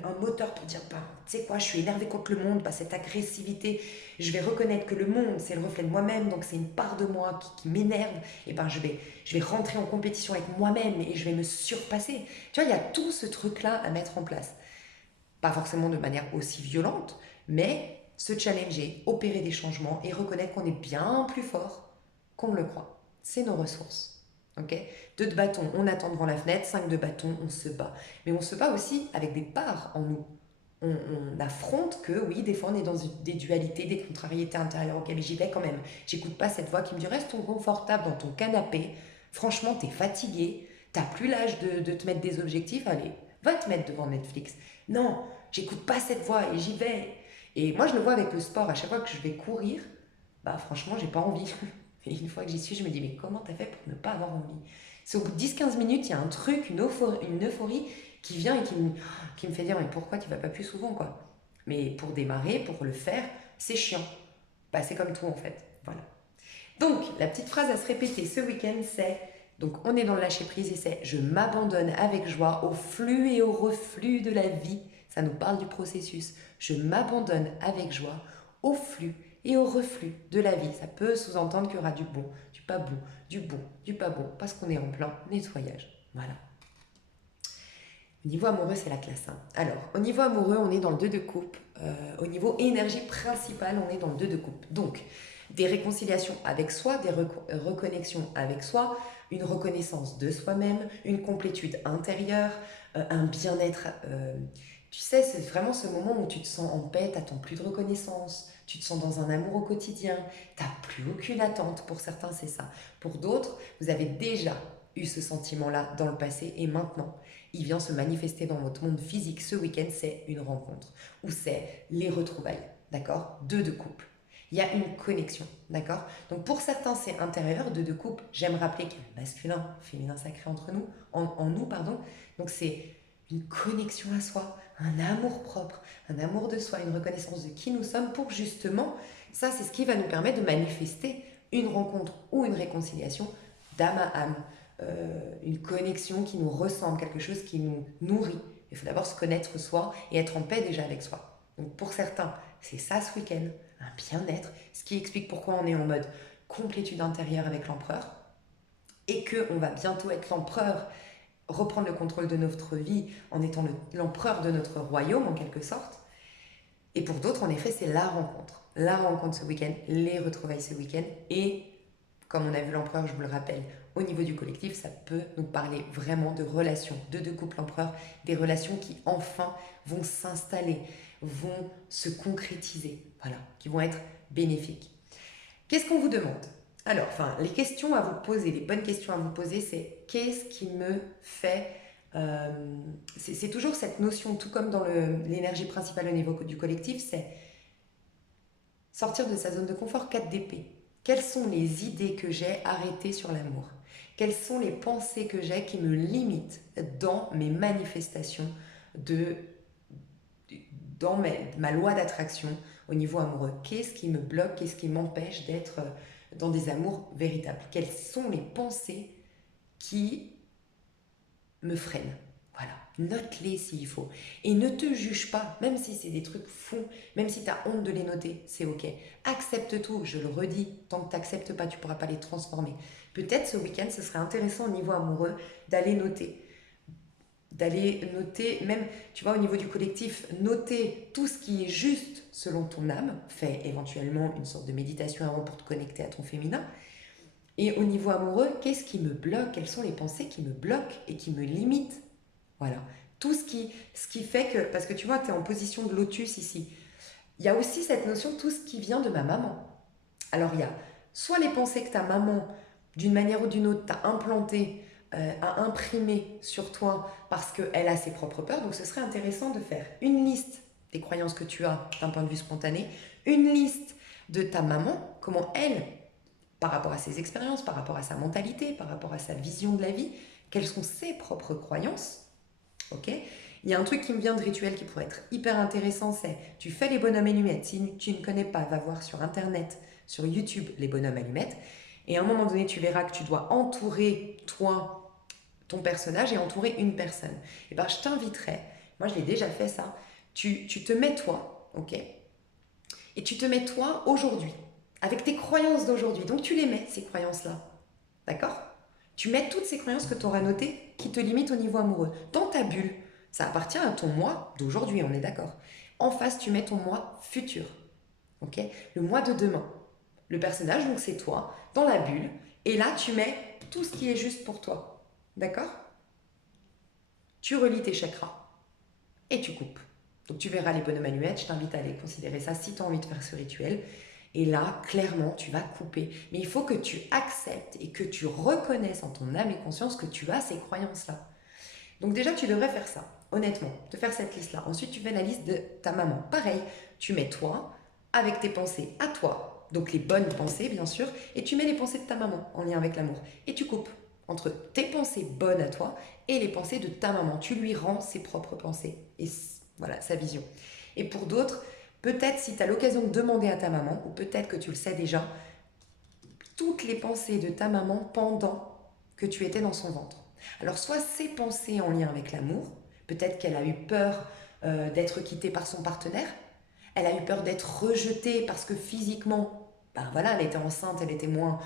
un moteur pour dire, bah, tu sais quoi, je suis énervée contre le monde, bah, cette agressivité, je vais reconnaître que le monde, c'est le reflet de moi-même, donc c'est une part de moi qui m'énerve, et ben je vais rentrer en compétition avec moi-même et je vais me surpasser. Tu vois, il y a tout ce truc-là à mettre en place. Pas forcément de manière aussi violente, mais se challenger, opérer des changements et reconnaître qu'on est bien plus fort qu'on ne le croit. C'est nos ressources. Ok. 2 de bâton, on attend devant la fenêtre. 5 de bâton, on se bat. Mais on se bat aussi avec des parts en nous. On affronte que, oui, des fois on est dans des dualités, des contrariétés intérieures. Ok, mais j'y vais quand même. J'écoute pas cette voix qui me dit reste confortable dans ton canapé. Franchement, t'es fatigué. T'as plus l'âge de te mettre des objectifs. Allez, va te mettre devant Netflix. Non, j'écoute pas cette voix et j'y vais. Et moi, je le vois avec le sport. À chaque fois que je vais courir, bah franchement, j'ai pas envie. Et une fois que j'y suis, je me dis, mais comment t'as fait pour ne pas avoir envie? C'est au bout de 10-15 minutes, il y a un truc, une euphorie qui vient et qui me fait dire, mais pourquoi tu vas pas plus souvent, quoi? Mais pour démarrer, pour le faire, c'est chiant. Bah, c'est comme tout, en fait. Voilà. Donc, la petite phrase à se répéter ce week-end, c'est, donc on est dans le lâcher-prise et c'est, je m'abandonne avec joie au flux et au reflux de la vie. Ça nous parle du processus. Je m'abandonne avec joie au flux et au reflux de la vie. Ça peut sous-entendre qu'il y aura du bon, du pas bon, du bon, du pas bon, parce qu'on est en plein nettoyage. Voilà. Au niveau amoureux, c'est la classe 1. Alors, au niveau amoureux, on est dans le 2 de coupe. Au niveau énergie principale, on est dans le 2 de coupe. Donc, des réconciliations avec soi, des reconnexions avec soi, une reconnaissance de soi-même, une complétude intérieure, un bien-être. Tu sais, c'est vraiment ce moment où tu te sens en paix, tu n'attends plus de reconnaissance, tu te sens dans un amour au quotidien, tu n'as plus aucune attente. Pour certains, c'est ça. Pour d'autres, vous avez déjà eu ce sentiment-là dans le passé et maintenant, il vient se manifester dans votre monde physique. Ce week-end, c'est une rencontre ou c'est les retrouvailles, d'accord? Deux de couple. Il y a une connexion, d'accord? Donc pour certains, c'est intérieur, deux de couple. J'aime rappeler qu'il y a le masculin, féminin sacré entre nous, en nous, pardon. Donc c'est une connexion à soi, un amour propre, un amour de soi, une reconnaissance de qui nous sommes pour justement, ça c'est ce qui va nous permettre de manifester une rencontre ou une réconciliation d'âme à âme, une connexion qui nous ressemble, quelque chose qui nous nourrit. Il faut d'abord se connaître soi et être en paix déjà avec soi. Donc pour certains, c'est ça ce week-end, un bien-être, ce qui explique pourquoi on est en mode complétude intérieure avec l'empereur et qu'on va bientôt être l'empereur, reprendre le contrôle de notre vie en étant l'empereur de notre royaume en quelque sorte. Et pour d'autres, en effet, c'est la rencontre. La rencontre ce week-end, les retrouvailles ce week-end. Et comme on a vu l'empereur, je vous le rappelle, au niveau du collectif, ça peut nous parler vraiment de relations, de deux couples empereurs, des relations qui enfin vont s'installer, vont se concrétiser, voilà, qui vont être bénéfiques. Qu'est-ce qu'on vous demande? Alors, les questions à vous poser, les bonnes questions à vous poser, c'est qu'est-ce qui me fait... c'est toujours cette notion, tout comme dans l'énergie principale au niveau du collectif, c'est sortir de sa zone de confort, 4 d'épée. Quelles sont les idées que j'ai arrêtées sur l'amour? Quelles sont les pensées que j'ai qui me limitent dans mes manifestations, dans ma loi d'attraction au niveau amoureux? Qu'est-ce qui me bloque? Qu'est-ce qui m'empêche d'être dans des amours véritables? Quelles sont les pensées qui me freinent? Voilà, note-les s'il faut. Et ne te juge pas, même si c'est des trucs fous, même si tu as honte de les noter, c'est ok. Accepte tout, je le redis, tant que tu n'acceptes pas, tu ne pourras pas les transformer. Peut-être ce week-end, ce serait intéressant au niveau amoureux d'aller noter. Même, tu vois, au niveau du collectif, noter tout ce qui est juste selon ton âme, fais éventuellement une sorte de méditation avant pour te connecter à ton féminin. Et au niveau amoureux, qu'est-ce qui me bloque? Quelles sont les pensées qui me bloquent et qui me limitent? Voilà. Tout ce qui fait que... Parce que tu vois, tu es en position de lotus ici. Il y a aussi cette notion, tout ce qui vient de ma maman. Alors, il y a soit les pensées que ta maman, d'une manière ou d'une autre, t'a implantées, a imprimées sur toi parce qu'elle a ses propres peurs. Donc, ce serait intéressant de faire une liste des croyances que tu as d'un point de vue spontané, une liste de ta maman, comment elle, par rapport à ses expériences, par rapport à sa mentalité, par rapport à sa vision de la vie, quelles sont ses propres croyances. Ok, il y a un truc qui me vient de rituel qui pourrait être hyper intéressant, c'est tu fais les bonhommes allumettes. Si tu ne connais pas, va voir sur internet, sur YouTube, les bonhommes allumettes. Et à un moment donné, tu verras que tu dois entourer toi, ton personnage et entourer une personne. Et bien, je t'inviterais, moi je l'ai déjà fait ça, tu te mets toi, ok, et tu te mets toi aujourd'hui, avec tes croyances d'aujourd'hui. Donc tu les mets, ces croyances-là, d'accord? Tu mets toutes ces croyances que tu auras notées qui te limitent au niveau amoureux. Dans ta bulle, ça appartient à ton moi d'aujourd'hui, on est d'accord. En face, tu mets ton moi futur. Ok, le moi de demain. Le personnage, donc c'est toi, dans la bulle. Et là, tu mets tout ce qui est juste pour toi. D'accord? Tu relis tes chakras. Et tu coupes. Donc tu verras les bonhommes allumettes. Je t'invite à aller considérer ça si tu as envie de faire ce rituel. Et là, clairement, tu vas couper. Mais il faut que tu acceptes et que tu reconnaisses en ton âme et conscience que tu as ces croyances-là. Donc déjà, tu devrais faire ça, honnêtement, te faire cette liste-là. Ensuite, tu fais la liste de ta maman. Pareil, tu mets toi avec tes pensées à toi, donc les bonnes pensées, bien sûr, et tu mets les pensées de ta maman en lien avec l'amour. Et tu coupes entre tes pensées bonnes à toi et les pensées de ta maman. Tu lui rends ses propres pensées et voilà, sa vision. Et pour d'autres, peut-être si tu as l'occasion de demander à ta maman, ou peut-être que tu le sais déjà, toutes les pensées de ta maman pendant que tu étais dans son ventre. Alors soit ces pensées en lien avec l'amour, peut-être qu'elle a eu peur d'être quittée par son partenaire, elle a eu peur d'être rejetée parce que physiquement, ben voilà, elle était enceinte, elle était moins,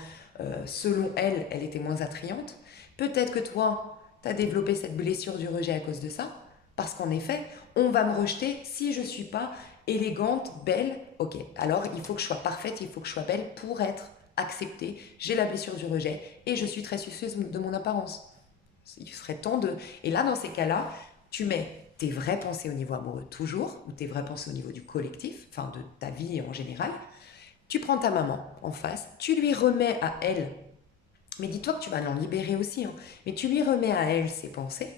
selon elle, elle était moins attrayante. Peut-être que toi, tu as développé cette blessure du rejet à cause de ça, parce qu'en effet, on va me rejeter si je ne suis pas élégante, belle. Ok, alors il faut que je sois parfaite, il faut que je sois belle pour être acceptée. J'ai la blessure du rejet et je suis très soucieuse de mon apparence. Il serait temps de... Et là, dans ces cas-là, tu mets tes vraies pensées au niveau amoureux toujours, ou tes vraies pensées au niveau du collectif, enfin de ta vie en général. Tu prends ta maman en face, tu lui remets à elle Mais dis-toi que tu vas l'en libérer aussi, hein. Mais tu lui remets à elle ses pensées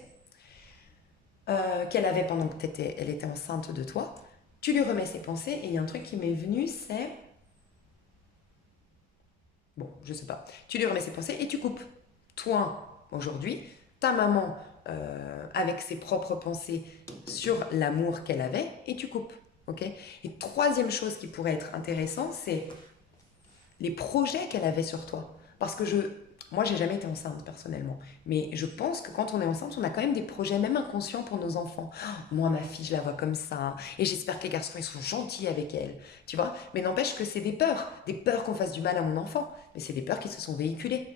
qu'elle avait pendant que elle était enceinte de toi. Tu lui remets ses pensées et il y a un truc qui m'est venu, c'est... Bon, je sais pas. Tu lui remets ses pensées et tu coupes. Toi, aujourd'hui, ta maman avec ses propres pensées sur l'amour qu'elle avait et tu coupes. Ok. Et troisième chose qui pourrait être intéressant, c'est les projets qu'elle avait sur toi. Parce que moi, j'ai jamais été enceinte personnellement, mais je pense que quand on est enceinte, on a quand même des projets, même inconscients pour nos enfants. Oh, moi, ma fille, je la vois comme ça, et j'espère que les garçons, ils sont gentils avec elle, tu vois. Mais n'empêche que c'est des peurs qu'on fasse du mal à mon enfant, mais c'est des peurs qui se sont véhiculées.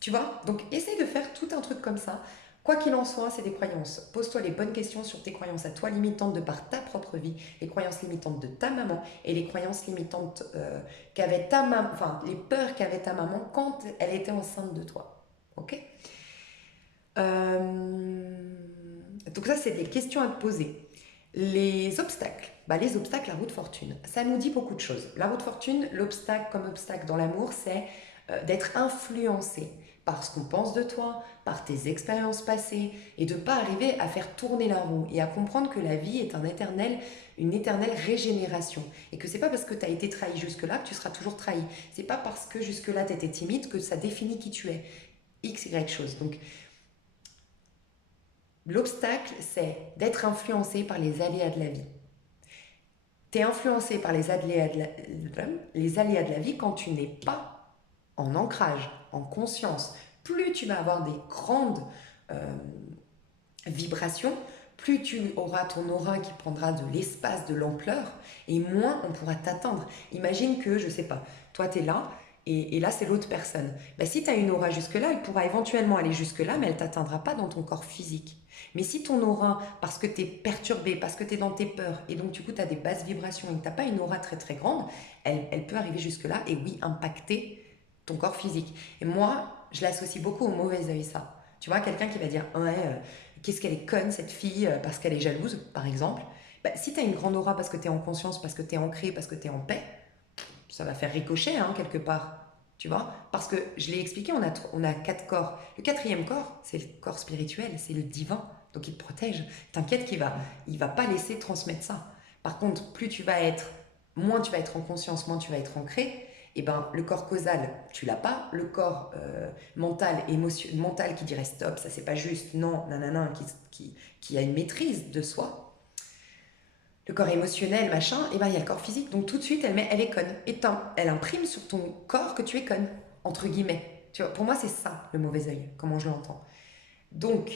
Tu vois? Donc, essaye de faire tout un truc comme ça. Quoi qu'il en soit, c'est des croyances. Pose-toi les bonnes questions sur tes croyances à toi limitantes de par ta propre vie, les croyances limitantes de ta maman et les croyances limitantes qu'avait ta maman, enfin, les peurs qu'avait ta maman quand elle était enceinte de toi. Ok? Donc, ça, c'est des questions à te poser. Les obstacles, la roue de fortune, ça nous dit beaucoup de choses. La roue de fortune, l'obstacle comme obstacle dans l'amour, c'est d'être influencé par ce qu'on pense de toi, par tes expériences passées, et de ne pas arriver à faire tourner la roue et à comprendre que la vie est une éternelle régénération. Et que c'est pas parce que tu as été trahi jusque-là que tu seras toujours trahi. C'est pas parce que jusque-là tu étais timide que ça définit qui tu es. X, Y chose. Donc, l'obstacle, c'est d'être influencé par les aléas de la vie. Tu es influencé par les aléas de la vie quand tu n'es pas en ancrage, en conscience. Plus tu vas avoir des grandes euh, vibrations, plus tu auras ton aura qui prendra de l'espace, de l'ampleur, et moins on pourra t'atteindre. Imagine que, je sais pas, toi tu es là, et là c'est l'autre personne. Ben, si tu as une aura jusque-là, elle pourra éventuellement aller jusque-là, mais elle t'atteindra pas dans ton corps physique. Mais si ton aura, parce que tu es perturbé, parce que tu es dans tes peurs, et donc du coup tu as des basses vibrations, et que tu n'as pas une aura très très grande, elle peut arriver jusque-là, et oui, impacter ton corps physique. Et moi, je l'associe beaucoup au mauvais œil, ça. Tu vois, quelqu'un qui va dire, ouais, qu'est-ce qu'elle est conne cette fille parce qu'elle est jalouse, par exemple. Bah, si tu as une grande aura parce que tu es en conscience, parce que tu es ancré, parce que tu es en paix, ça va faire ricocher hein, quelque part. Tu vois? Parce que je l'ai expliqué, on a 4 corps. Le quatrième corps, c'est le corps spirituel, c'est le divin. Donc il te protège. T'inquiète il va pas laisser transmettre ça. Par contre, moins tu vas être en conscience, moins tu vas être ancré. Et ben le corps causal, tu l'as pas. Le corps mental qui dirait stop, ça c'est pas juste, non, nanana, qui a une maîtrise de soi, le corps émotionnel, machin, et ben il y a le corps physique. Donc tout de suite, elle est conne. Et elle imprime sur ton corps que tu es conne, entre guillemets. Tu vois, pour moi, c'est ça le mauvais œil, comment je l'entends. Donc,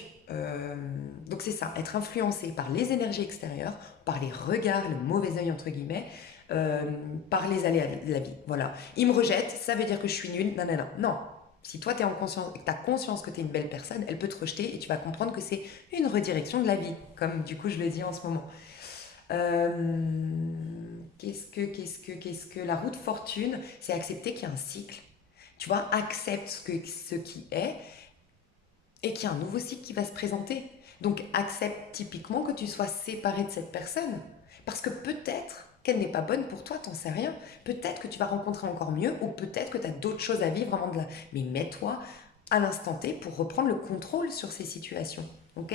donc c'est ça, être influencé par les énergies extérieures, par les regards, le mauvais œil, entre guillemets, euh, par les aléas de la vie. Voilà. Il me rejette, ça veut dire que je suis nulle, nanana. Non. Si toi, tu es en conscience, tu as conscience que tu es une belle personne, elle peut te rejeter et tu vas comprendre que c'est une redirection de la vie, comme du coup je le dis en ce moment. Qu'est-ce que la roue de fortune, c'est accepter qu'il y a un cycle. Tu vois, accepte ce qui est et qu'il y a un nouveau cycle qui va se présenter. Donc accepte typiquement que tu sois séparé de cette personne. Parce que peut-être qu'elle n'est pas bonne pour toi, t'en sais rien. Peut-être que tu vas rencontrer encore mieux ou peut-être que tu as d'autres choses à vivre avant de la... Mais mets-toi à l'instant T pour reprendre le contrôle sur ces situations. Ok?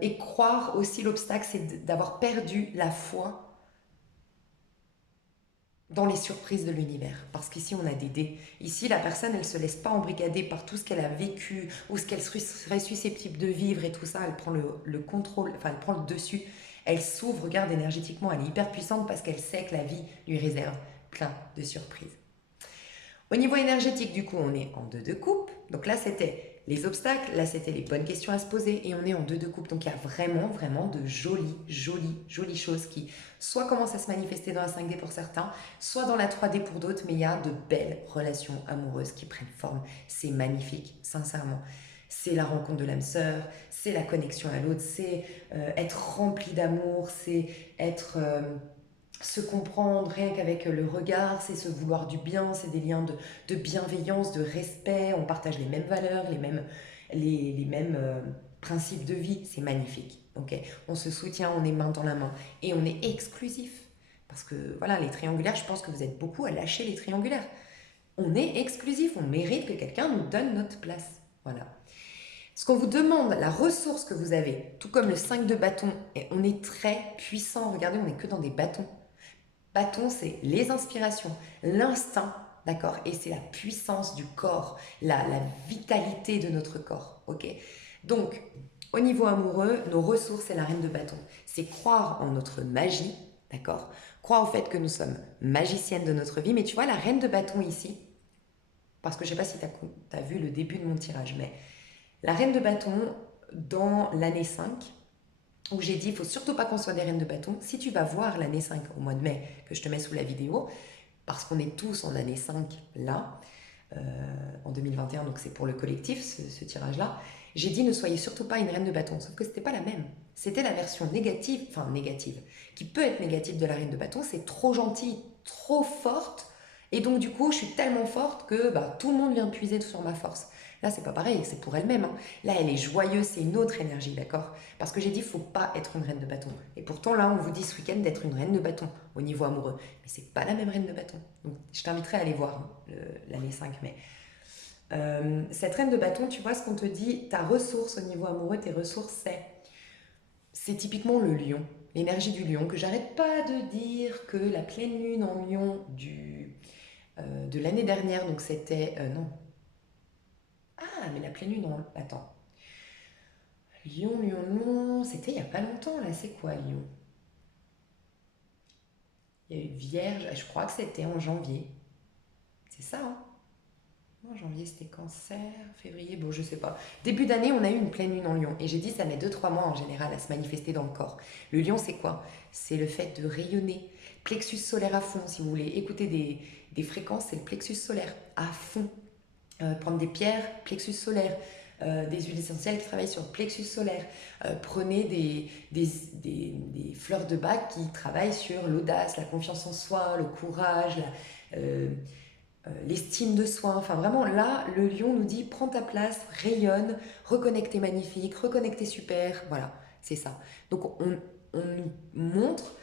Et croire aussi, l'obstacle, c'est d'avoir perdu la foi dans les surprises de l'univers. Parce qu'ici, on a des dés. Ici, la personne, elle ne se laisse pas embrigader par tout ce qu'elle a vécu ou ce qu'elle serait susceptible de vivre et tout ça. Elle prend le contrôle, enfin, elle prend le dessus. Elle s'ouvre, regarde énergétiquement, elle est hyper puissante parce qu'elle sait que la vie lui réserve plein de surprises. Au niveau énergétique, du coup, on est en 2 de coupe. Donc là, c'était les obstacles, là, c'était les bonnes questions à se poser et on est en 2 de coupe. Donc il y a vraiment, vraiment de jolies choses qui soit commencent à se manifester dans la 5D pour certains, soit dans la 3D pour d'autres, mais il y a de belles relations amoureuses qui prennent forme. C'est magnifique, sincèrement. C'est la rencontre de l'âme sœur, c'est la connexion à l'autre, c'est être rempli d'amour, c'est être... se comprendre rien qu'avec le regard, c'est se vouloir du bien, c'est des liens de bienveillance, de respect, on partage les mêmes valeurs, les mêmes principes de vie, c'est magnifique. Okay, on se soutient, on est main dans la main et on est exclusif. Parce que voilà, les triangulaires, je pense que vous êtes beaucoup à lâcher les triangulaires. On est exclusif, on mérite que quelqu'un nous donne notre place. Voilà. Ce qu'on vous demande, la ressource que vous avez, tout comme le 5 de bâton, et on est très puissant. Regardez, on n'est que dans des bâtons. Bâton, c'est les inspirations, l'instinct, d'accord? Et c'est la puissance du corps, la vitalité de notre corps, ok? Donc, au niveau amoureux, nos ressources, c'est la reine de bâton. C'est croire en notre magie, d'accord? Croire au fait que nous sommes magiciennes de notre vie. Mais tu vois, la reine de bâton ici, parce que je ne sais pas si tu as vu le début de mon tirage, mais la reine de bâton, dans l'année 5, où j'ai dit, il ne faut surtout pas qu'on soit des reines de bâton. Si tu vas voir l'année 5 au mois de mai, que je te mets sous la vidéo, parce qu'on est tous en année 5 là, en 2021, donc c'est pour le collectif ce tirage-là, j'ai dit ne soyez surtout pas une reine de bâton, sauf que c'était pas la même. C'était la version négative, enfin négative, qui peut être négative de la reine de bâton, c'est trop gentil, trop forte, et donc du coup je suis tellement forte que tout le monde vient puiser sur ma force. Là c'est pas pareil, c'est pour elle-même. Hein. Là elle est joyeuse, c'est une autre énergie, d'accord? Parce que j'ai dit faut pas être une reine de bâton. Et pourtant là on vous dit ce week-end d'être une reine de bâton au niveau amoureux. Mais c'est pas la même reine de bâton. Donc je t'inviterai à aller voir hein, l'année 5 mai. Cette reine de bâton, tu vois ce qu'on te dit, ta ressource au niveau amoureux, tes ressources, c'est typiquement le lion, l'énergie du lion, que j'arrête pas de dire que la pleine lune en lion de l'année dernière, donc c'était... non. Ah, mais la pleine lune en... Attends. Lion, lion, lion, c'était il y a pas longtemps, là, c'est quoi lion? Il y a eu Vierge, je crois que c'était en janvier. C'est ça, hein? Non, janvier c'était cancer, février, bon je sais pas. Début d'année on a eu une pleine lune en lion et j'ai dit ça met 2-3 mois en général à se manifester dans le corps. Le lion c'est quoi? C'est le fait de rayonner. Plexus solaire à fond si vous voulez écouter des fréquences, c'est le plexus solaire à fond. Prendre des pierres, plexus solaire. Des huiles essentielles qui travaillent sur le plexus solaire. Prenez des fleurs de bac qui travaillent sur l'audace, la confiance en soi, le courage, l'estime de soi. Enfin, vraiment, là, le lion nous dit prends ta place, rayonne, reconnecte tes magnifique, reconnecte tes super. Voilà, c'est ça. Donc, on nous montre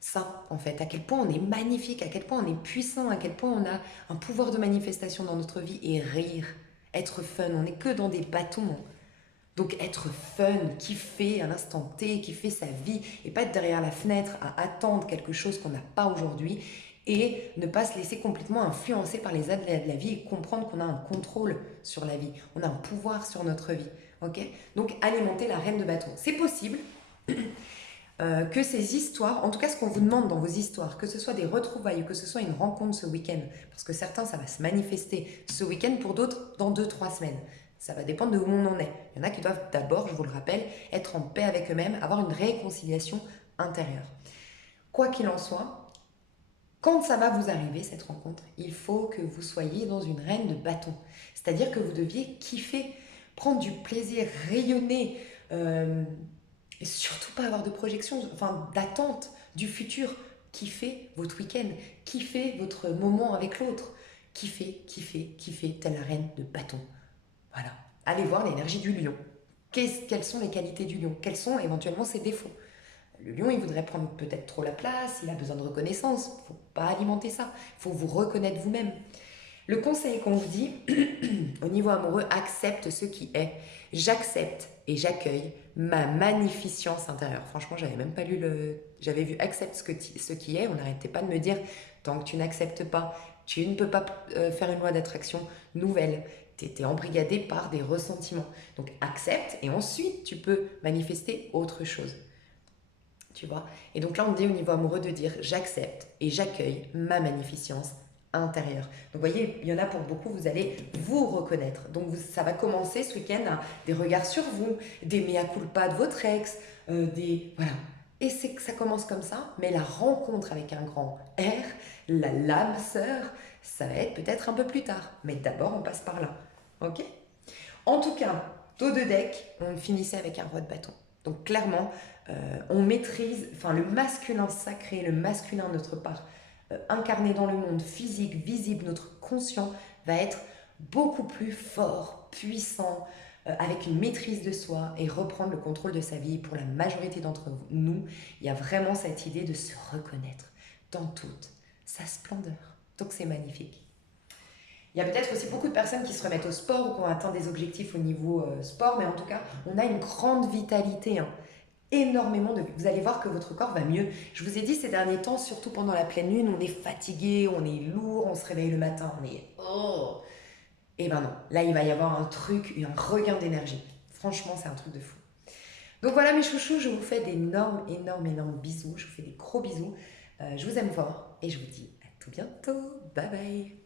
ça, en fait, à quel point on est magnifique, à quel point on est puissant, à quel point on a un pouvoir de manifestation dans notre vie et rire, être fun. On n'est que dans des bâtons. Donc être fun, kiffer un instant T, kiffer sa vie et pas être derrière la fenêtre à attendre quelque chose qu'on n'a pas aujourd'hui et ne pas se laisser complètement influencer par les aléas de la vie et comprendre qu'on a un contrôle sur la vie, on a un pouvoir sur notre vie. Ok? Donc alimenter la reine de bâton. C'est possible que ces histoires, en tout cas ce qu'on vous demande dans vos histoires, que ce soit des retrouvailles ou que ce soit une rencontre ce week-end, parce que certains ça va se manifester ce week-end, pour d'autres dans 2-3 semaines. Ça va dépendre de où on en est. Il y en a qui doivent d'abord, je vous le rappelle, être en paix avec eux-mêmes, avoir une réconciliation intérieure. Quoi qu'il en soit, quand ça va vous arriver, cette rencontre, il faut que vous soyez dans une reine de bâton. C'est-à-dire que vous deviez kiffer, prendre du plaisir, rayonner, et surtout pas avoir de projection, enfin d'attente du futur. Kiffez votre week-end, kiffez votre moment avec l'autre. Kiffez, kiffez, kiffez, telle la reine de bâton. Voilà. Allez voir l'énergie du lion. Quelles sont les qualités du lion? Quels sont éventuellement ses défauts? Le lion, il voudrait prendre peut-être trop la place, il a besoin de reconnaissance. Il ne faut pas alimenter ça. Il faut vous reconnaître vous-même. Le conseil qu'on vous dit, au niveau amoureux, accepte ce qui est. J'accepte et j'accueille ma magnificence intérieure. Franchement, j'avais même pas lu le... J'avais vu accepte ce qui est. On n'arrêtait pas de me dire, tant que tu n'acceptes pas, tu ne peux pas faire une loi d'attraction nouvelle. Tu es embrigadé par des ressentiments. Donc accepte et ensuite tu peux manifester autre chose. Tu vois? Et donc là, on dit au niveau amoureux de dire j'accepte et j'accueille ma magnificence intérieure. Donc vous voyez, il y en a pour beaucoup, vous allez vous reconnaître. Donc ça va commencer ce week-end à des regards sur vous, des mea culpa de votre ex, des... Voilà. Et c'est que ça commence comme ça, mais la rencontre avec un grand R, la lame sœur, ça va être peut-être un peu plus tard. Mais d'abord, on passe par là. Ok? En tout cas, dos de deck, on finissait avec un roi de bâton. Donc clairement, on maîtrise, enfin le masculin sacré, le masculin de notre part, incarné dans le monde physique, visible, notre conscient, va être beaucoup plus fort, puissant, avec une maîtrise de soi et reprendre le contrôle de sa vie. Pour la majorité d'entre nous, il y a vraiment cette idée de se reconnaître dans toute sa splendeur. Donc c'est magnifique. Il y a peut-être aussi beaucoup de personnes qui se remettent au sport ou qui ont atteint des objectifs au niveau sport, mais en tout cas, on a une grande vitalité, hein. Énormément de... Vous allez voir que votre corps va mieux. Je vous ai dit ces derniers temps, surtout pendant la pleine lune, on est fatigué, on est lourd, on se réveille le matin, on est... Oh. Et ben non, là il va y avoir un truc, un regain d'énergie. Franchement, c'est un truc de fou. Donc voilà mes chouchous, je vous fais d'énormes, énormes, énormes bisous. Je vous fais des gros bisous. Je vous aime fort et je vous dis à tout bientôt. Bye bye.